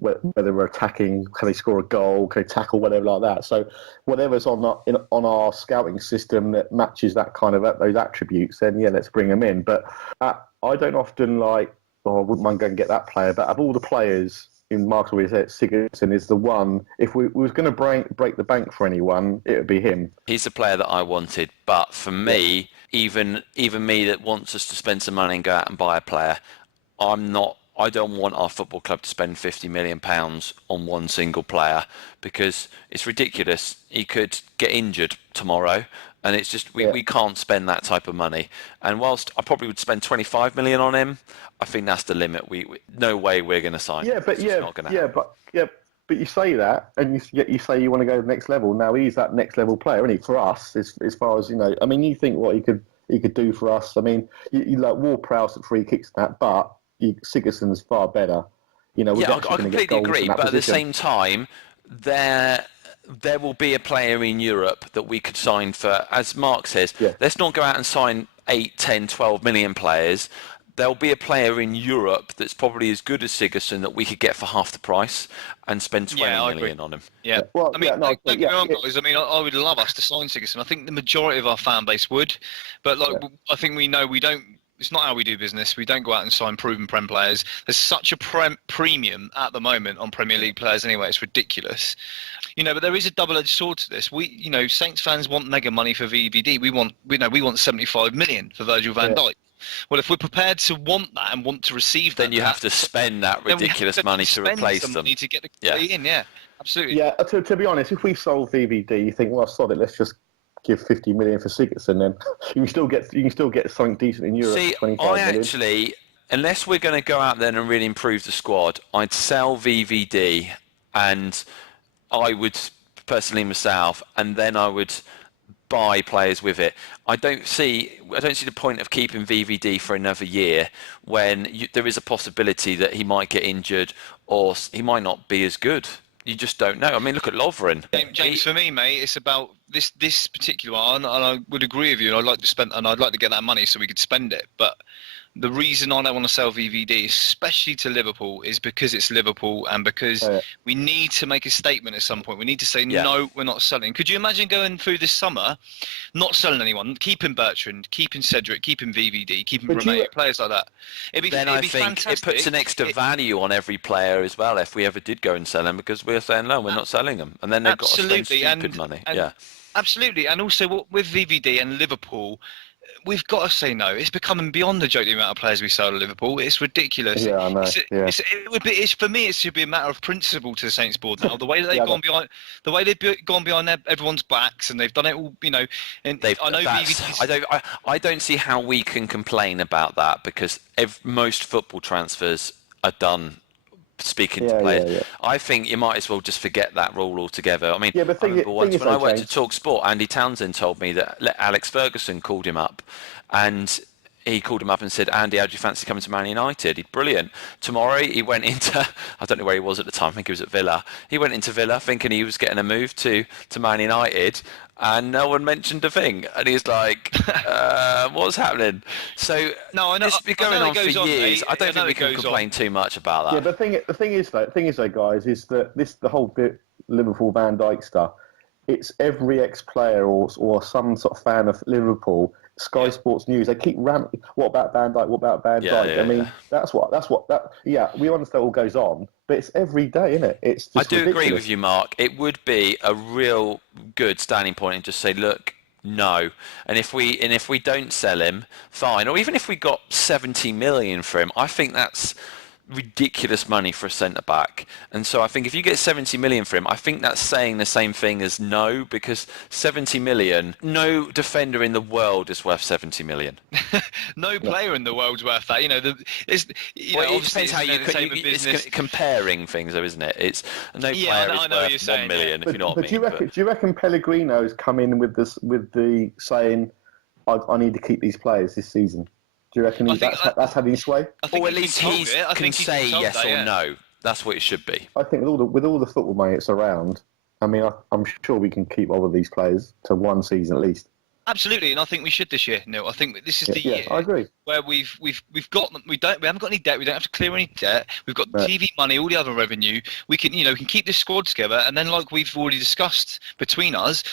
we're attacking, can they score a goal, can they tackle, whatever like that. So whatever's on our scouting system that matches that kind of those attributes, then let's bring them in. But I don't often I wouldn't mind going and get that player. But of all the players, in Marc's always said, Sigurdsson is the one. If we was going to break the bank for anyone, it would be him. He's the player that I wanted. But for me, even me that wants us to spend some money and go out and buy a player, I don't want our football club to spend £50 million on one single player because it's ridiculous. He could get injured tomorrow. And it's just, we can't spend that type of money. And whilst I probably would spend 25 million on him, I think that's the limit. No way we're going to sign. Yeah, but it's not going to happen. But you say that, and you say you want to go to the next level. Now he's that next level player, isn't he? For us, as far as you know, I mean, you think what he could do for us. I mean, you like Ward-Prowse at free kicks and that, but Sigurdsson's far better. You know, I completely agree. But at the same time, there will be a player in Europe that we could sign for, as Mark says. Yeah. Let's not go out and sign 8, 10, 12 million players. There'll be a player in Europe that's probably as good as Sigurdsson that we could get for half the price and spend 20 million on him. Yeah. Well, I mean, don't get me wrong, guys. I mean, I would love us to sign Sigurdsson. I think the majority of our fan base would, but I think we know we don't. It's not how we do business. We don't go out and sign proven Prem players. There's such a premium at the moment on Premier League players anyway. It's ridiculous. But there is a double-edged sword to this. Saints fans want mega money for VVD. We want 75 million for Virgil van Dijk. Well, if we're prepared to want that and want to receive that, then you have to spend that ridiculous money to replace them. Money to get the quality in, absolutely. Yeah, to be honest, if we sold VVD, you think, well, sod it, let's just give 50 million for Sigurdsson. Then you can still get something decent in Europe. See, for 25 million. Actually, unless we're going to go out there and really improve the squad, I'd sell VVD, and I would personally myself, and then I would buy players with it. I don't see the point of keeping VVD for another year when there is a possibility that he might get injured or he might not be as good. You just don't know. I mean, look at Lovren. James, for me, mate, it's about this particular one, and I would agree with you. And I'd like to get that money so we could spend it. But the reason I don't want to sell VVD, especially to Liverpool, is because it's Liverpool and because we need to make a statement at some point. We need to say, no, we're not selling. Could you imagine going through this summer, not selling anyone, keeping Bertrand, keeping Cedric, keeping VVD, keeping Romeo, players like that? It'd be fantastic. It puts an extra value on every player as well if we ever did go and sell them, because we're saying, no, we're not selling them. And then they've got to spend stupid money. Absolutely. And also with VVD and Liverpool, we've got to say no. It's becoming beyond the joke, the amount of players we sell to Liverpool. It's ridiculous. Yeah, I know. For me, it should be a matter of principle to the Saints board now. The way that they've gone behind everyone's backs, and they've done it all. And I don't see how we can complain about that, because most football transfers are done speaking to players. Yeah. I think you might as well just forget that rule altogether. I mean, I remember once when I went to Talk Sport, Andy Townsend told me that Alex Ferguson called him up, and he called him up and said, Andy, how do you fancy coming to Man United? He's brilliant. Tomorrow he went into, I don't know where he was at the time, I think he was at Villa. He went into Villa thinking he was getting a move to Man United, and no one mentioned a thing. And he's like, what's happening? So it's been going on for years. I don't think we can complain too much about that. Yeah, but the thing is though, guys, is that the whole bit Liverpool Van Dijk stuff, it's every ex-player or some sort of fan of Liverpool, Sky Sports News, they keep ramping. What about Van Dijk? What about Van Dijk? I mean, that's what. We understand all goes on, but it's every day, isn't it? It's just ridiculous. Agree with you, Mark. It would be a real good standing point and just say, look, no. And if we don't sell him, fine. Or even if we got 70 million for him, I think that's ridiculous money for a centre back. And so I think if you get 70 million for him, I think that's saying the same thing as no, because 70 million, no defender in the world is worth 70 million. No player in the world's worth that. It depends how it's comparing things, though, isn't it? It's no player is worth 1 million. If you know what I mean. Do you reckon Pellegrino's come in with the saying, I need to keep these players this season? Do you reckon that's having sway? Or at least he can say yes or no. That's what it should be. I think with all the football money that's around, I mean, I'm sure we can keep all of these players to one season at least. Absolutely, and I think we should this year. No, I think this is the year. I agree. Where we've got them. We haven't got any debt. We don't have to clear any debt. We've got TV money, all the other revenue. We can keep this squad together, and then, like we've already discussed between us,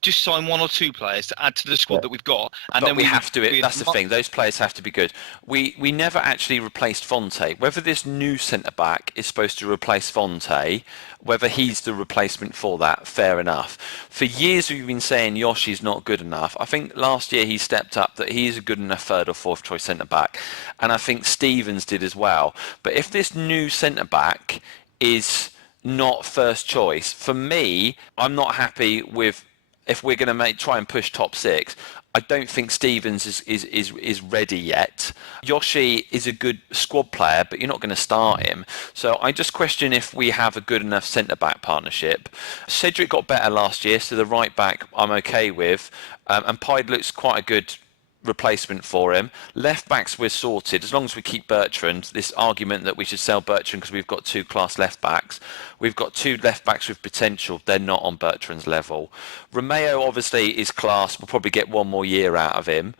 just sign one or two players to add to the squad that we've got. And then we have to. That's the thing. Those players have to be good. We never actually replaced Fonte. Whether this new centre back is supposed to replace Fonte, whether he's the replacement for that, fair enough. For years we've been saying Yoshi's not good enough. I think last year he stepped up that he is a good enough third or fourth choice centre back, and I think Stevens did as well. But if this new centre back is not first choice, for me, I'm not happy with if we're going to try and push top 6. I don't think Stevens is ready yet. Yoshi is a good squad player, but you're not going to start him. So I just question if we have a good enough centre-back partnership. Cedric got better last year, so the right-back I'm okay with. And Pied looks quite a good replacement for him. Left backs we're sorted as long as we keep Bertrand. This argument that we should sell Bertrand because we've got 2 class left backs. We've got 2 left backs with potential. They're not on Bertrand's level. Romeo obviously is class. We'll probably get 1 more year out of him.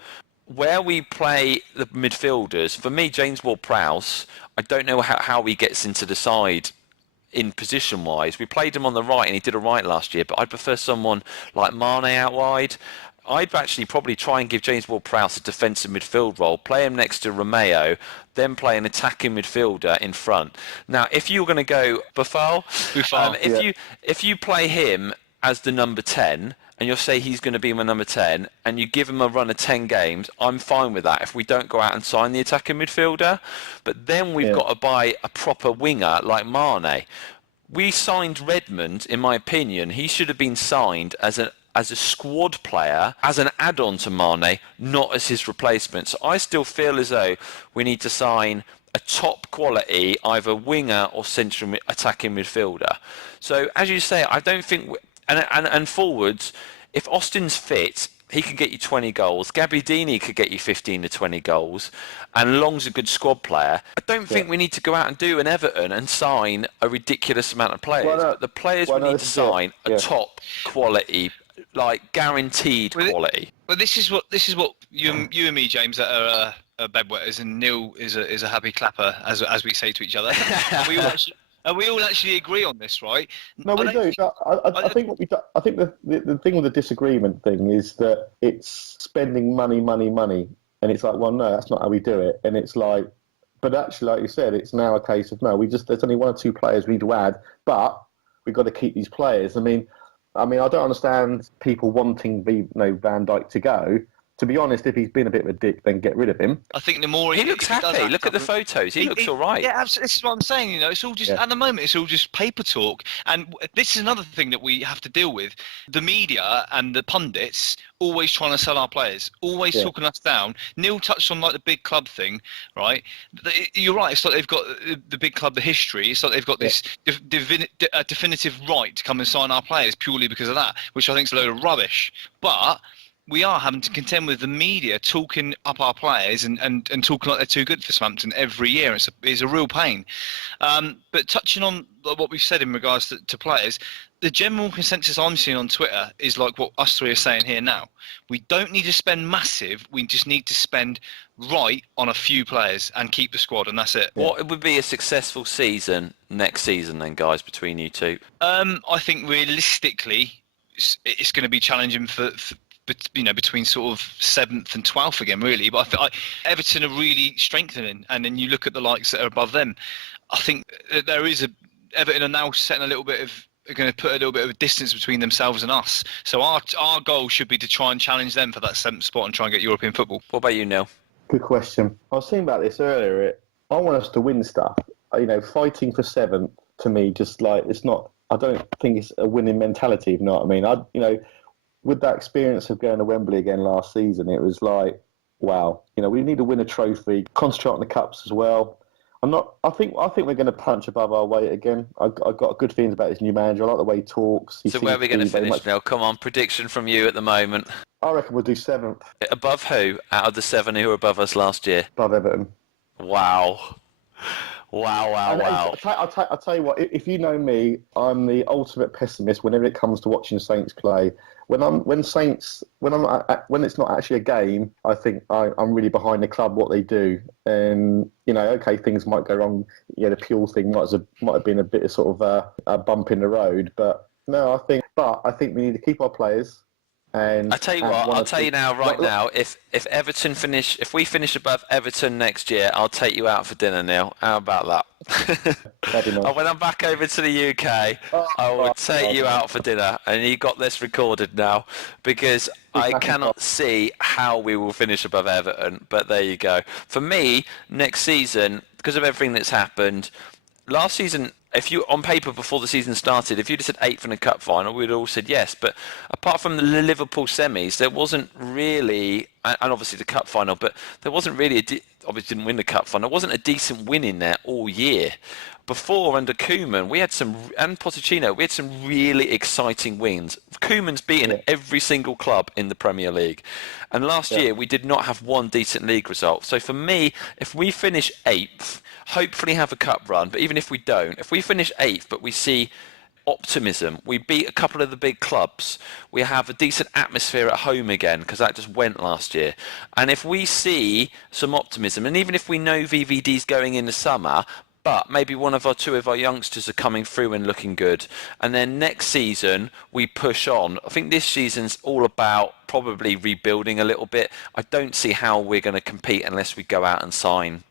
Where we play the midfielders, for me, James Ward-Prowse, I don't know how he gets into the side in position-wise. We played him on the right and he did all right last year, but I'd prefer someone like Mane out wide. I'd actually probably try and give James Ward-Prowse a defensive midfield role, play him next to Romeo, then play an attacking midfielder in front. Now, if you're going to go Buffal, if you play him as the number 10, and you'll say he's going to be my number 10, and you give him a run of 10 games, I'm fine with that if we don't go out and sign the attacking midfielder. But then we've got to buy a proper winger like Mane. We signed Redmond, in my opinion. He should have been signed as a squad player, as an add-on to Mane, not as his replacement. So I still feel as though we need to sign a top quality either winger or central attacking midfielder. So as you say, I don't think... And forwards, if Austin's fit, he could get you 20 goals. Gabbiadini could get you 15 to 20 goals. And Long's a good squad player. I don't think we need to go out and do an Everton and sign a ridiculous amount of players. But the players we need to sign are top quality, like guaranteed quality. Well, this is what you and me, James, that are bedwetters, and Neil is a happy clapper, as we say to each other. We all actually agree on this, right? No, we do. I think the thing with the disagreement thing is that it's spending money, and it's like, well, no, that's not how we do it. And it's like, but actually, like you said, it's now a case of no, there's only 1 or 2 players we need to add, but we've got to keep these players. I mean, I don't understand people wanting Van Dijk to go. To be honest, if he's been a bit of a dick, then get rid of him. I think the more he looks happy. Look at the photos. He looks all right. Yeah, absolutely. This is what I'm saying. It's all just at the moment. It's all just paper talk. And this is another thing that we have to deal with. The media and the pundits always trying to sell our players, always talking us down. Neil touched on like the big club thing, right? You're right. It's like they've got the big club, the history. It's like they've got this definitive right to come and sign our players purely because of that, which I think is a load of rubbish. But we are having to contend with the media talking up our players and talking like they're too good for Southampton every year. It's a real pain. But touching on what we've said in regards to players, the general consensus I'm seeing on Twitter is like what us 3 are saying here now. We don't need to spend massive. We just need to spend right on a few players and keep the squad, and that's it. What would be a successful season next season then, guys, between you two? I think realistically, it's going to be challenging for between sort of 7th and 12th again, really. But Everton are really strengthening, and then you look at the likes that are above them. I think there is Everton are now setting going to put a little bit of a distance between themselves and us. So our goal should be to try and challenge them for that 7th spot and try and get European football. What about you, Neil? Good question. I was thinking about this earlier. I want us to win stuff. Fighting for 7th to me, just like it's not. I don't think it's a winning mentality. If you know what I mean, with that experience of going to Wembley again last season, it was like, wow, we need to win a trophy, concentrate on the cups as well. I think we're going to punch above our weight again. I've got good feelings about this new manager. I like the way he talks. So where are we going to finish now? Come on, prediction from you at the moment. I reckon we'll do 7th. Above who? Out of the 7 who were above us last year? Above Everton. Wow. Wow. I'll tell you what, if you know me, I'm the ultimate pessimist whenever it comes to watching Saints play. When it's not actually a game, I think I'm really behind the club, what they do. And, okay, things might go wrong. The Puel thing might have been a bit of sort of a bump in the road. But no, I think we need to keep our players. And I tell you what, I'll tell you now, now, if we finish above Everton next year, I'll take you out for dinner, Neil. How about that? Nice. When I'm back over to the UK, I will take you out for dinner, and you got this recorded now, because I cannot see how we will finish above Everton. But there you go. For me, next season, because of everything that's happened, last season if you on paper before the season started, if you'd have said 8th in a cup final, we'd all said yes. But apart from the Liverpool semis, there wasn't really, and obviously the cup final, but there wasn't really obviously didn't win the cup final. There wasn't a decent win in there all year. Before under Koeman, we had and Pochettino, we had some really exciting wins. Koeman's beaten every single club in the Premier League, and last year we did not have one decent league result. So for me, if we finish 8th, hopefully have a cup run, but even if we don't, if we finish 8th but we see optimism, we beat a couple of the big clubs, we have a decent atmosphere at home again, because that just went last year, and if we see some optimism, and even if we know VVD's going in the summer, but maybe one of our two of our youngsters are coming through and looking good, and then next season we push on. I think this season's all about probably rebuilding a little bit. I don't see how we're going to compete unless we go out and sign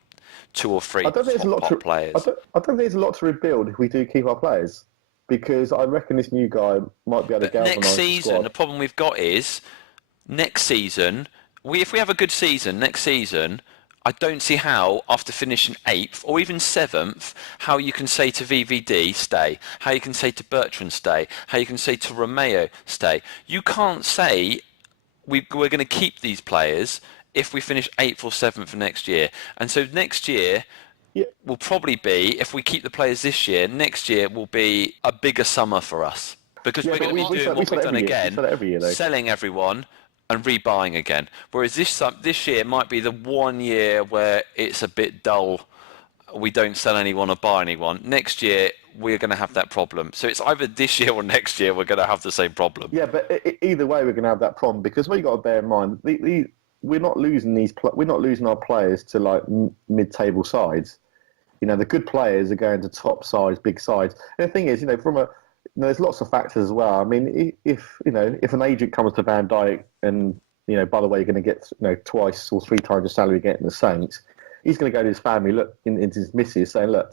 2 or 3 top players. I don't think there's a lot to rebuild if we do keep our players, because I reckon this new guy might be able to galvanise next season, the squad. The problem we've got is next season, if we have a good season next season, I don't see how, after finishing 8th or even 7th, how you can say to VVD, stay. How you can say to Bertrand, stay. How you can say to Romeo, stay. You can't say we're going to keep these players if we finish 8th or 7th next year. And so next year will probably be, if we keep the players this year, next year will be a bigger summer for us. Because we're going to be doing what we've done again, selling everyone and rebuying again. Whereas this year might be the one year where it's a bit dull. We don't sell anyone or buy anyone. Next year, we're going to have that problem. So it's either this year or next year we're going to have the same problem. Yeah, but either way, we're going to have that problem, because what you got to bear in mind, we're not losing our players to like mid-table sides. The good players are going to top sides, big sides. And the thing is, there's lots of factors as well. I mean, if an agent comes to Van Dijk and, by the way, you're going to get, twice or 3 times the salary getting the Saints, he's going to go to his family, look, into his missus, saying, look,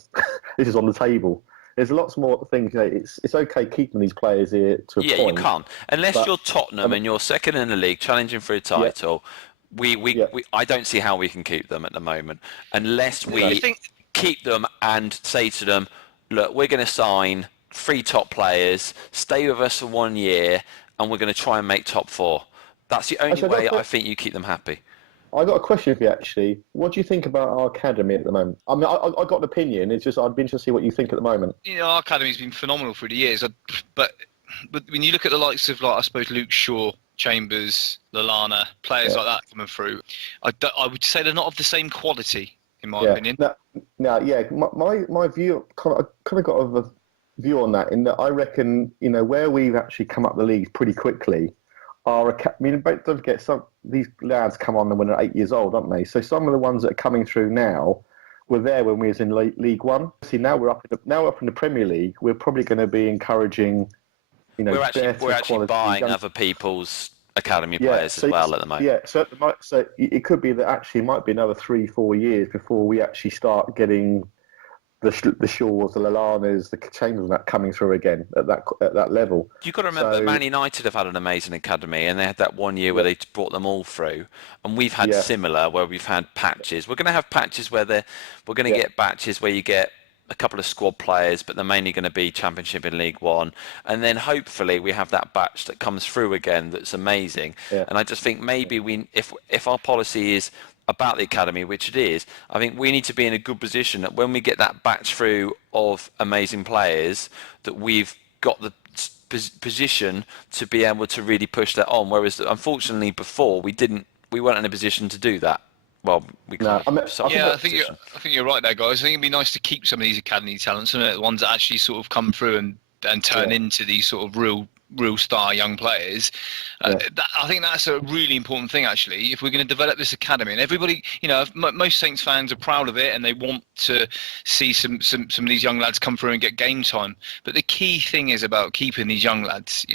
this is on the table. There's lots more things. It's okay keeping these players here to a point. Yeah, you can't. Unless you're Tottenham and you're second in the league, challenging for a title, I don't see how we can keep them at the moment. Unless we keep them and say to them, look, we're going to sign 3 top players, stay with us for 1 year, and we're going to try and make top 4. That's the only way I think you keep them happy. I got a question for you, actually. What do you think about our academy at the moment? I mean, I got an opinion. It's just I'd be interested to see what you think at the moment. Our academy's been phenomenal through the years, but when you look at the likes of, I suppose, Luke Shaw, Chambers, Lallana, players like that coming through, I would say they're not of the same quality, in my opinion. My view, kind of got a view on that, in that I reckon, where we've actually come up the league pretty quickly, don't forget, these lads come on when they're 8 years old, aren't they? So some of the ones that are coming through now were there when we was in League One. See, now we're up in the Premier League. We're probably going to be encouraging, we're actually buying other people's academy players as well at the moment. Yeah, so it could be that actually it might be another 3-4 years before we actually start getting the Shaws, the Lallanas, the Chambers, that coming through again at that level. You've got to remember, Man United have had an amazing academy, and they had that 1 year where they brought them all through, and we've had similar where we've had patches. We're going to have patches where we're going to get batches where you get a couple of squad players, but they're mainly going to be Championship in League One, and then hopefully we have that batch that comes through again that's amazing. And I just think maybe if our policy is about the academy, which it is, I think we need to be in a good position that when we get that batch through of amazing players, that we've got the position to be able to really push that on. Whereas unfortunately before we weren't in a position to do that. Well, we can't. I think you're right there, guys. I think it'd be nice to keep some of these academy talents, the ones that actually sort of come through and turn into these sort of real star young players. I think that's a really important thing, actually, if we're going to develop this academy. And everybody, most Saints fans are proud of it and they want to see some of these young lads come through and get game time. But the key thing is about keeping these young lads.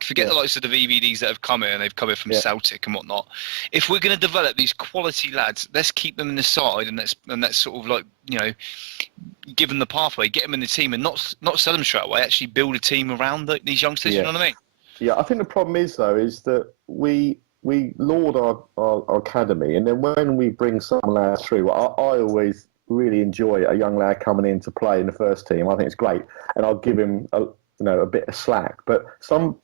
Forget the likes of the VVDs that have come here, and they've come here from Celtic and whatnot. If we're going to develop these quality lads, let's keep them in the side, and let's sort of give them the pathway, get them in the team, and not sell them straight away. Actually build a team around these youngsters. You know what I mean? Yeah, I think the problem is that we laud our academy, and then when we bring some lads through, I always really enjoy a young lad coming in to play in the first team. I think it's great, and I'll give him a bit of slack. But some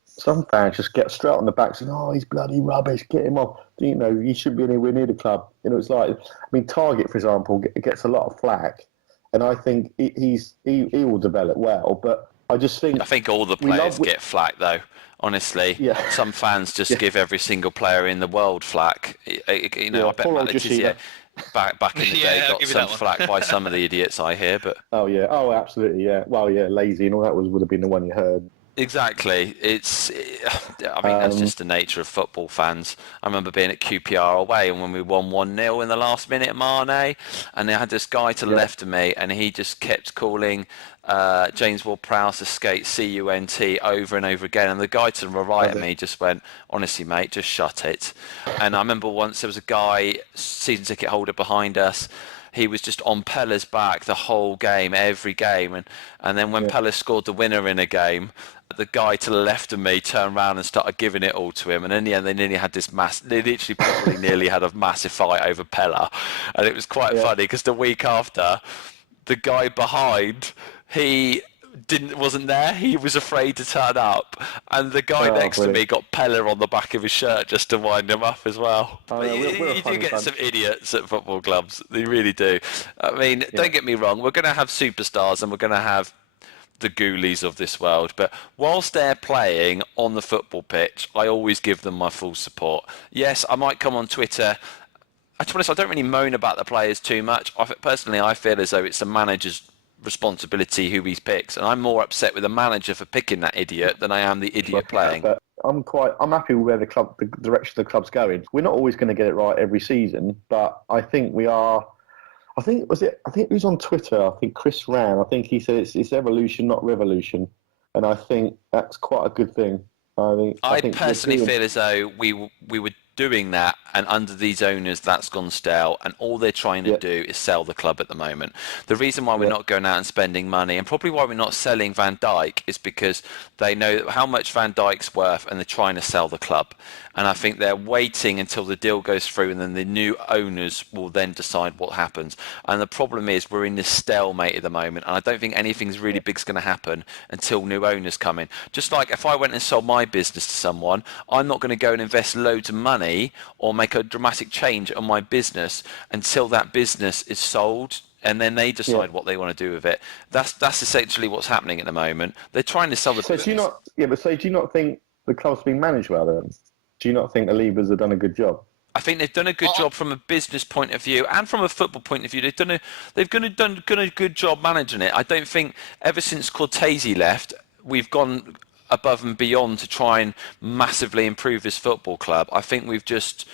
fans just get straight on the back saying, "Oh, he's bloody rubbish. Get him off. He shouldn't be anywhere near the club." It's like, I mean, Target, for example, gets a lot of flack, and I think he will develop well. But I think all the players get flack though. Honestly, some fans just give every single player in the world flack. I bet Matt Letizia back in the day got some flack by some of the idiots I hear. But absolutely, yeah. Well, yeah, lazy and all that would have been the one you heard. Exactly. That's just the nature of football fans. I remember being at QPR away, and when we won 1-0 in the last minute at Marne, and they had this guy to the left of me, and he just kept calling James Ward-Prowse a skate CUNT over and over again, and the guy to the right of me just went, "Honestly, mate, just shut it." And I remember once there was a guy, season ticket holder behind us. He was just on Pella's back the whole game, every game. And then when Pella scored the winner in a game, the guy to the left of me turned around and started giving it all to him. And in the end, they nearly had nearly had a massive fight over Pella. And it was quite funny because the week after, the guy behind, he wasn't there. He was afraid to turn up, and the guy next to me got Pella on the back of his shirt just to wind him up as well. You do get some idiots at football clubs. You really do. I mean, don't get me wrong. We're going to have superstars and we're going to have the Ghoulies of this world, but whilst they're playing on the football pitch, I always give them my full support. Yes, I might come on Twitter. To be honest, I don't really moan about the players too much. Personally, I feel as though it's the manager's responsibility who he picks, and I'm more upset with the manager for picking that idiot than I am the idiot playing. But I'm happy with where the direction the club's going. We're not always going to get it right every season, but I think we are. I think it was on Twitter. I think Chris Ran. I think he said it's evolution, not revolution, and I think that's quite a good thing. I personally feel as though we were doing that, and under these owners that's gone stale, and all they're trying to do is sell the club at the moment. The reason why we're not going out and spending money, and probably why we're not selling Van Dijk, is because they know how much Van Dijk's worth and they're trying to sell the club. And I think they're waiting until the deal goes through, and then the new owners will then decide what happens. And the problem is we're in this stalemate at the moment, and I don't think anything's really big's going to happen until new owners come in. Just like if I went and sold my business to someone, I'm not going to go and invest loads of money or make a dramatic change on my business until that business is sold, and then they decide what they want to do with it. That's essentially what's happening at the moment. They're trying to sell the business. Do you not think the club's been managed well then? Do you not think the Leavers have done a good job? I think they've done a good job from a business point of view and from a football point of view. They've done a good job managing it. I don't think ever since Cortese left, we've gone above and beyond to try and massively improve this football club. I think we've just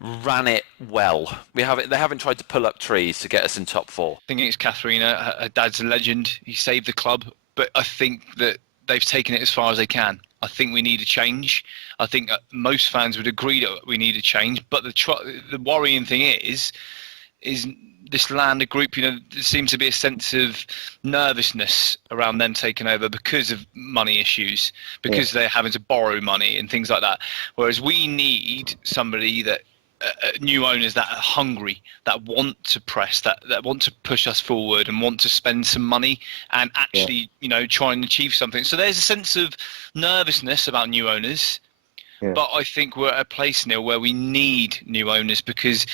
ran it well. They haven't tried to pull up trees to get us in top four. I think it's Katharina. Her dad's a legend. He saved the club, but I think that they've taken it as far as they can. I think we need a change. I think most fans would agree that we need a change. But the worrying thing is this Lander group. There seems to be a sense of nervousness around them taking over because of money issues, because they're having to borrow money and things like that. Whereas we need somebody that. New owners that are hungry, that want to press, that want to push us forward and want to spend some money and actually, try and achieve something. So there's a sense of nervousness about new owners, but I think we're at a place now where we need new owners because,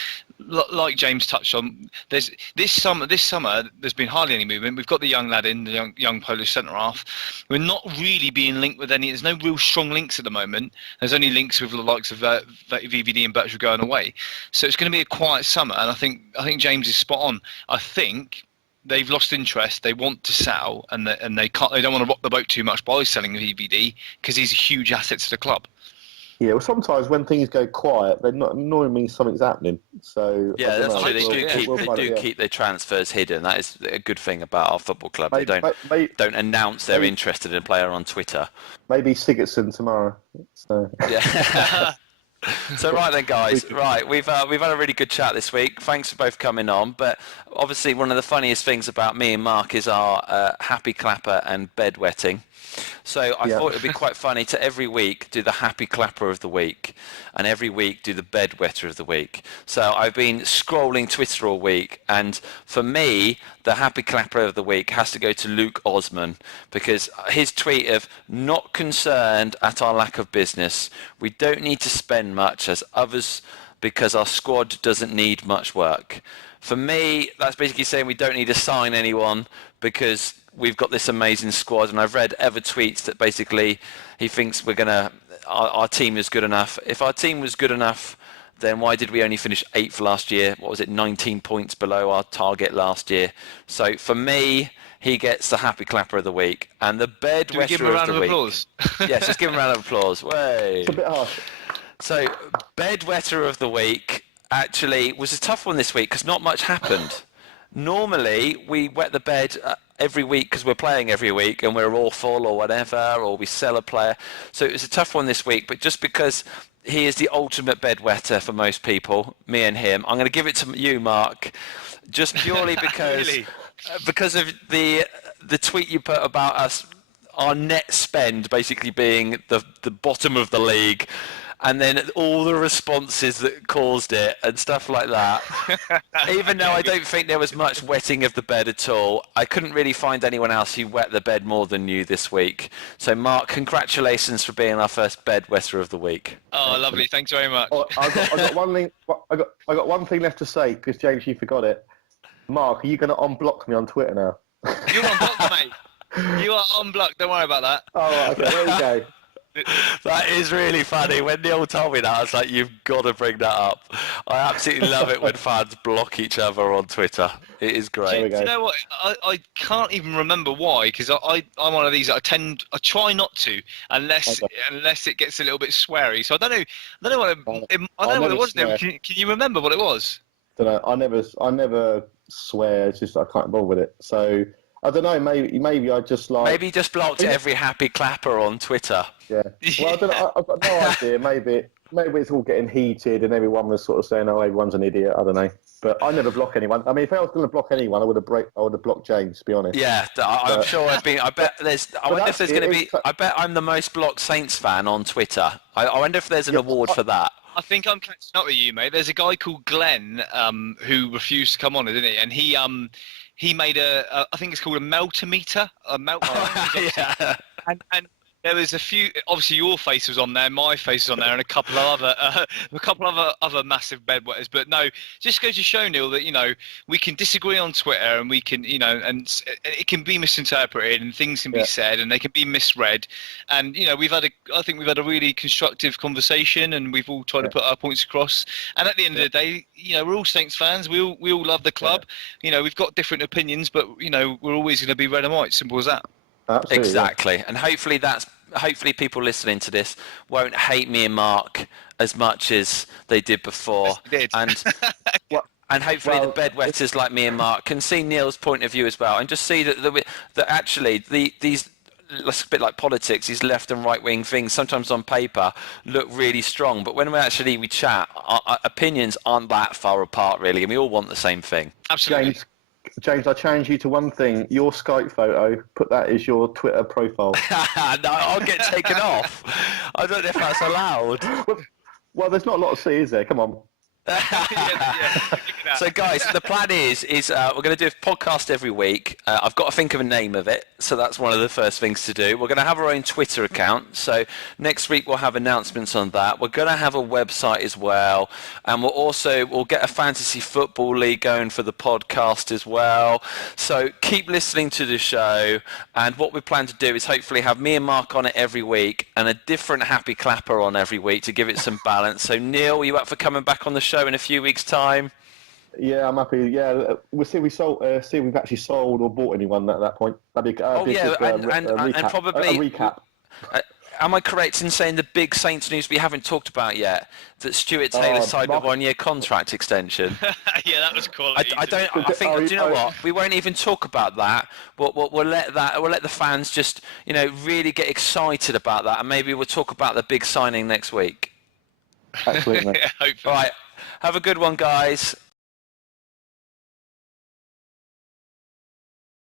like James touched on, this summer there's been hardly any movement. We've got the young lad in, the young Polish centre half. We're not really being linked with any. There's no real strong links at the moment. There's only links with the likes of VVD and Birchwood going away. So it's going to be a quiet summer, and I think James is spot on. I think they've lost interest. They want to sell, and they can't. They don't want to rock the boat too much by selling VVD because he's a huge asset to the club. Yeah, well, sometimes when things go quiet, they normally means something's happening. So that's true. They do keep their transfers hidden. That is a good thing about our football club. They don't announce they're interested in a player on Twitter. Maybe Sigurdsson tomorrow. So. Yeah. So right then, guys. Right, we've had a really good chat this week. Thanks for both coming on. But obviously, one of the funniest things about me and Marc is our happy clapper and bedwetting. So I thought it would be quite funny to every week do the Happy Clapper of the week, and every week do the Bedwetter of the week. So I've been scrolling Twitter all week, and for me, the Happy Clapper of the week has to go to Luke Osman, because his tweet of "not concerned at our lack of business. We don't need to spend much as others because our squad doesn't need much work." For me, that's basically saying we don't need to sign anyone because we've got this amazing squad. And I've read other tweets that basically he thinks our team is good enough. If our team was good enough, then why did we only finish 8th last year? What was it, 19 points below our target last year? So for me, he gets the Happy Clapper of the week. And the Bedwetter of the week. Do we give him a round of applause? Yes, let's give him a round of applause. Way. It's a bit harsh. So Bedwetter of the week actually was a tough one this week because not much happened. Normally, we wet the bed every week because we're playing every week and we're awful or whatever, or we sell a player. So it was a tough one this week, but just because he is the ultimate bedwetter for most people, me and him, I'm going to give it to you, Mark, just purely because Really? Because of the tweet you put about us, our net spend basically being the bottom of the league, and then all the responses that caused it and stuff like that. Even though I don't think there was much wetting of the bed at all, I couldn't really find anyone else who wet the bed more than you this week. So, Mark, congratulations for being our first bedwetter of the week. Oh, lovely. Thanks very much. Oh, I got one thing. I got one thing left to say because James, you forgot it. Mark, are you going to unblock me on Twitter now? You're unblocked, mate. You are unblocked. Don't worry about that. Oh, right, okay. There you go. That is really funny. When Neil told me that, I was like, you've got to bring that up. I absolutely love it when fans block each other on Twitter. It is great. There we go. You know what? I can't even remember why, because I'm one of these that I try not to unless it gets a little bit sweary. So I don't know what it was. Now. Can you remember what it was? Don't know. I never swear. It's just I can't bother with it. So I don't know. Maybe I just like. Maybe you just blocked every Happy Clapper on Twitter. Yeah. Well, I don't know. I've got no idea. Maybe it's all getting heated and everyone was sort of saying, "Oh, everyone's an idiot." I don't know. But I never block anyone. I mean, if I was going to block anyone, I would have blocked James. To be honest. Yeah, I'm sure I've been. I bet there's. I wonder if there's going to be. I bet I'm the most blocked Saints fan on Twitter. I wonder if there's an award for that. I think I'm catching up with you, mate. There's a guy called Glenn who refused to come on, didn't he? And he made I think it's called a meltometer. Yeah. And there was a few. Obviously, your face was on there, my face was on there, and a couple of other massive bedwetters. But no, just goes to show, Neil, that we can disagree on Twitter, and we can and it can be misinterpreted, and things can be said, and they can be misread. And I think we've had a really constructive conversation, and we've all tried to put our points across. And at the end of the day, we're all Saints fans. We all love the club. Yeah. We've got different opinions, but we're always going to be red and white. Simple as that. Absolutely, exactly. Yeah. And hopefully people listening to this won't hate me and Mark as much as they did before. Yes, And hopefully the bedwetters like me and Mark can see Neil's point of view as well, and just see that actually these, it's a bit like politics, these left and right wing things sometimes on paper look really strong, but when we chat, our opinions aren't that far apart really, and we all want the same thing. Absolutely. James, I challenge you to one thing. Your Skype photo, put that as your Twitter profile. No, I'll get taken off. I don't know if that's allowed. Well, there's not a lot to see, is there? Come on. So guys, the plan is we're going to do a podcast every week. I've got to think of a name of it, so that's one of the first things to do. We're going to have our own Twitter account, so next week we'll have announcements on that. We're going to have a website as well, and we'll get a fantasy football league going for the podcast as well. So keep listening to the show, and what we plan to do is hopefully have me and Mark on it every week, and a different Happy Clapper on every week to give it some balance. So Neil, are you up for coming back on the show in a few weeks' time? Yeah, I'm happy. Yeah, we'll see. See if we've actually sold or bought anyone at that point. That'd be and probably a recap. Am I correct in saying the big Saints news we haven't talked about yet? That Stuart Taylor signed a 1-year contract extension. Yeah, that was quality. I think. Do you know what? We won't even talk about that. We'll let the fans just really get excited about that, and maybe we'll talk about the big signing next week. Absolutely. Yeah, hopefully. All right. Have a good one, guys.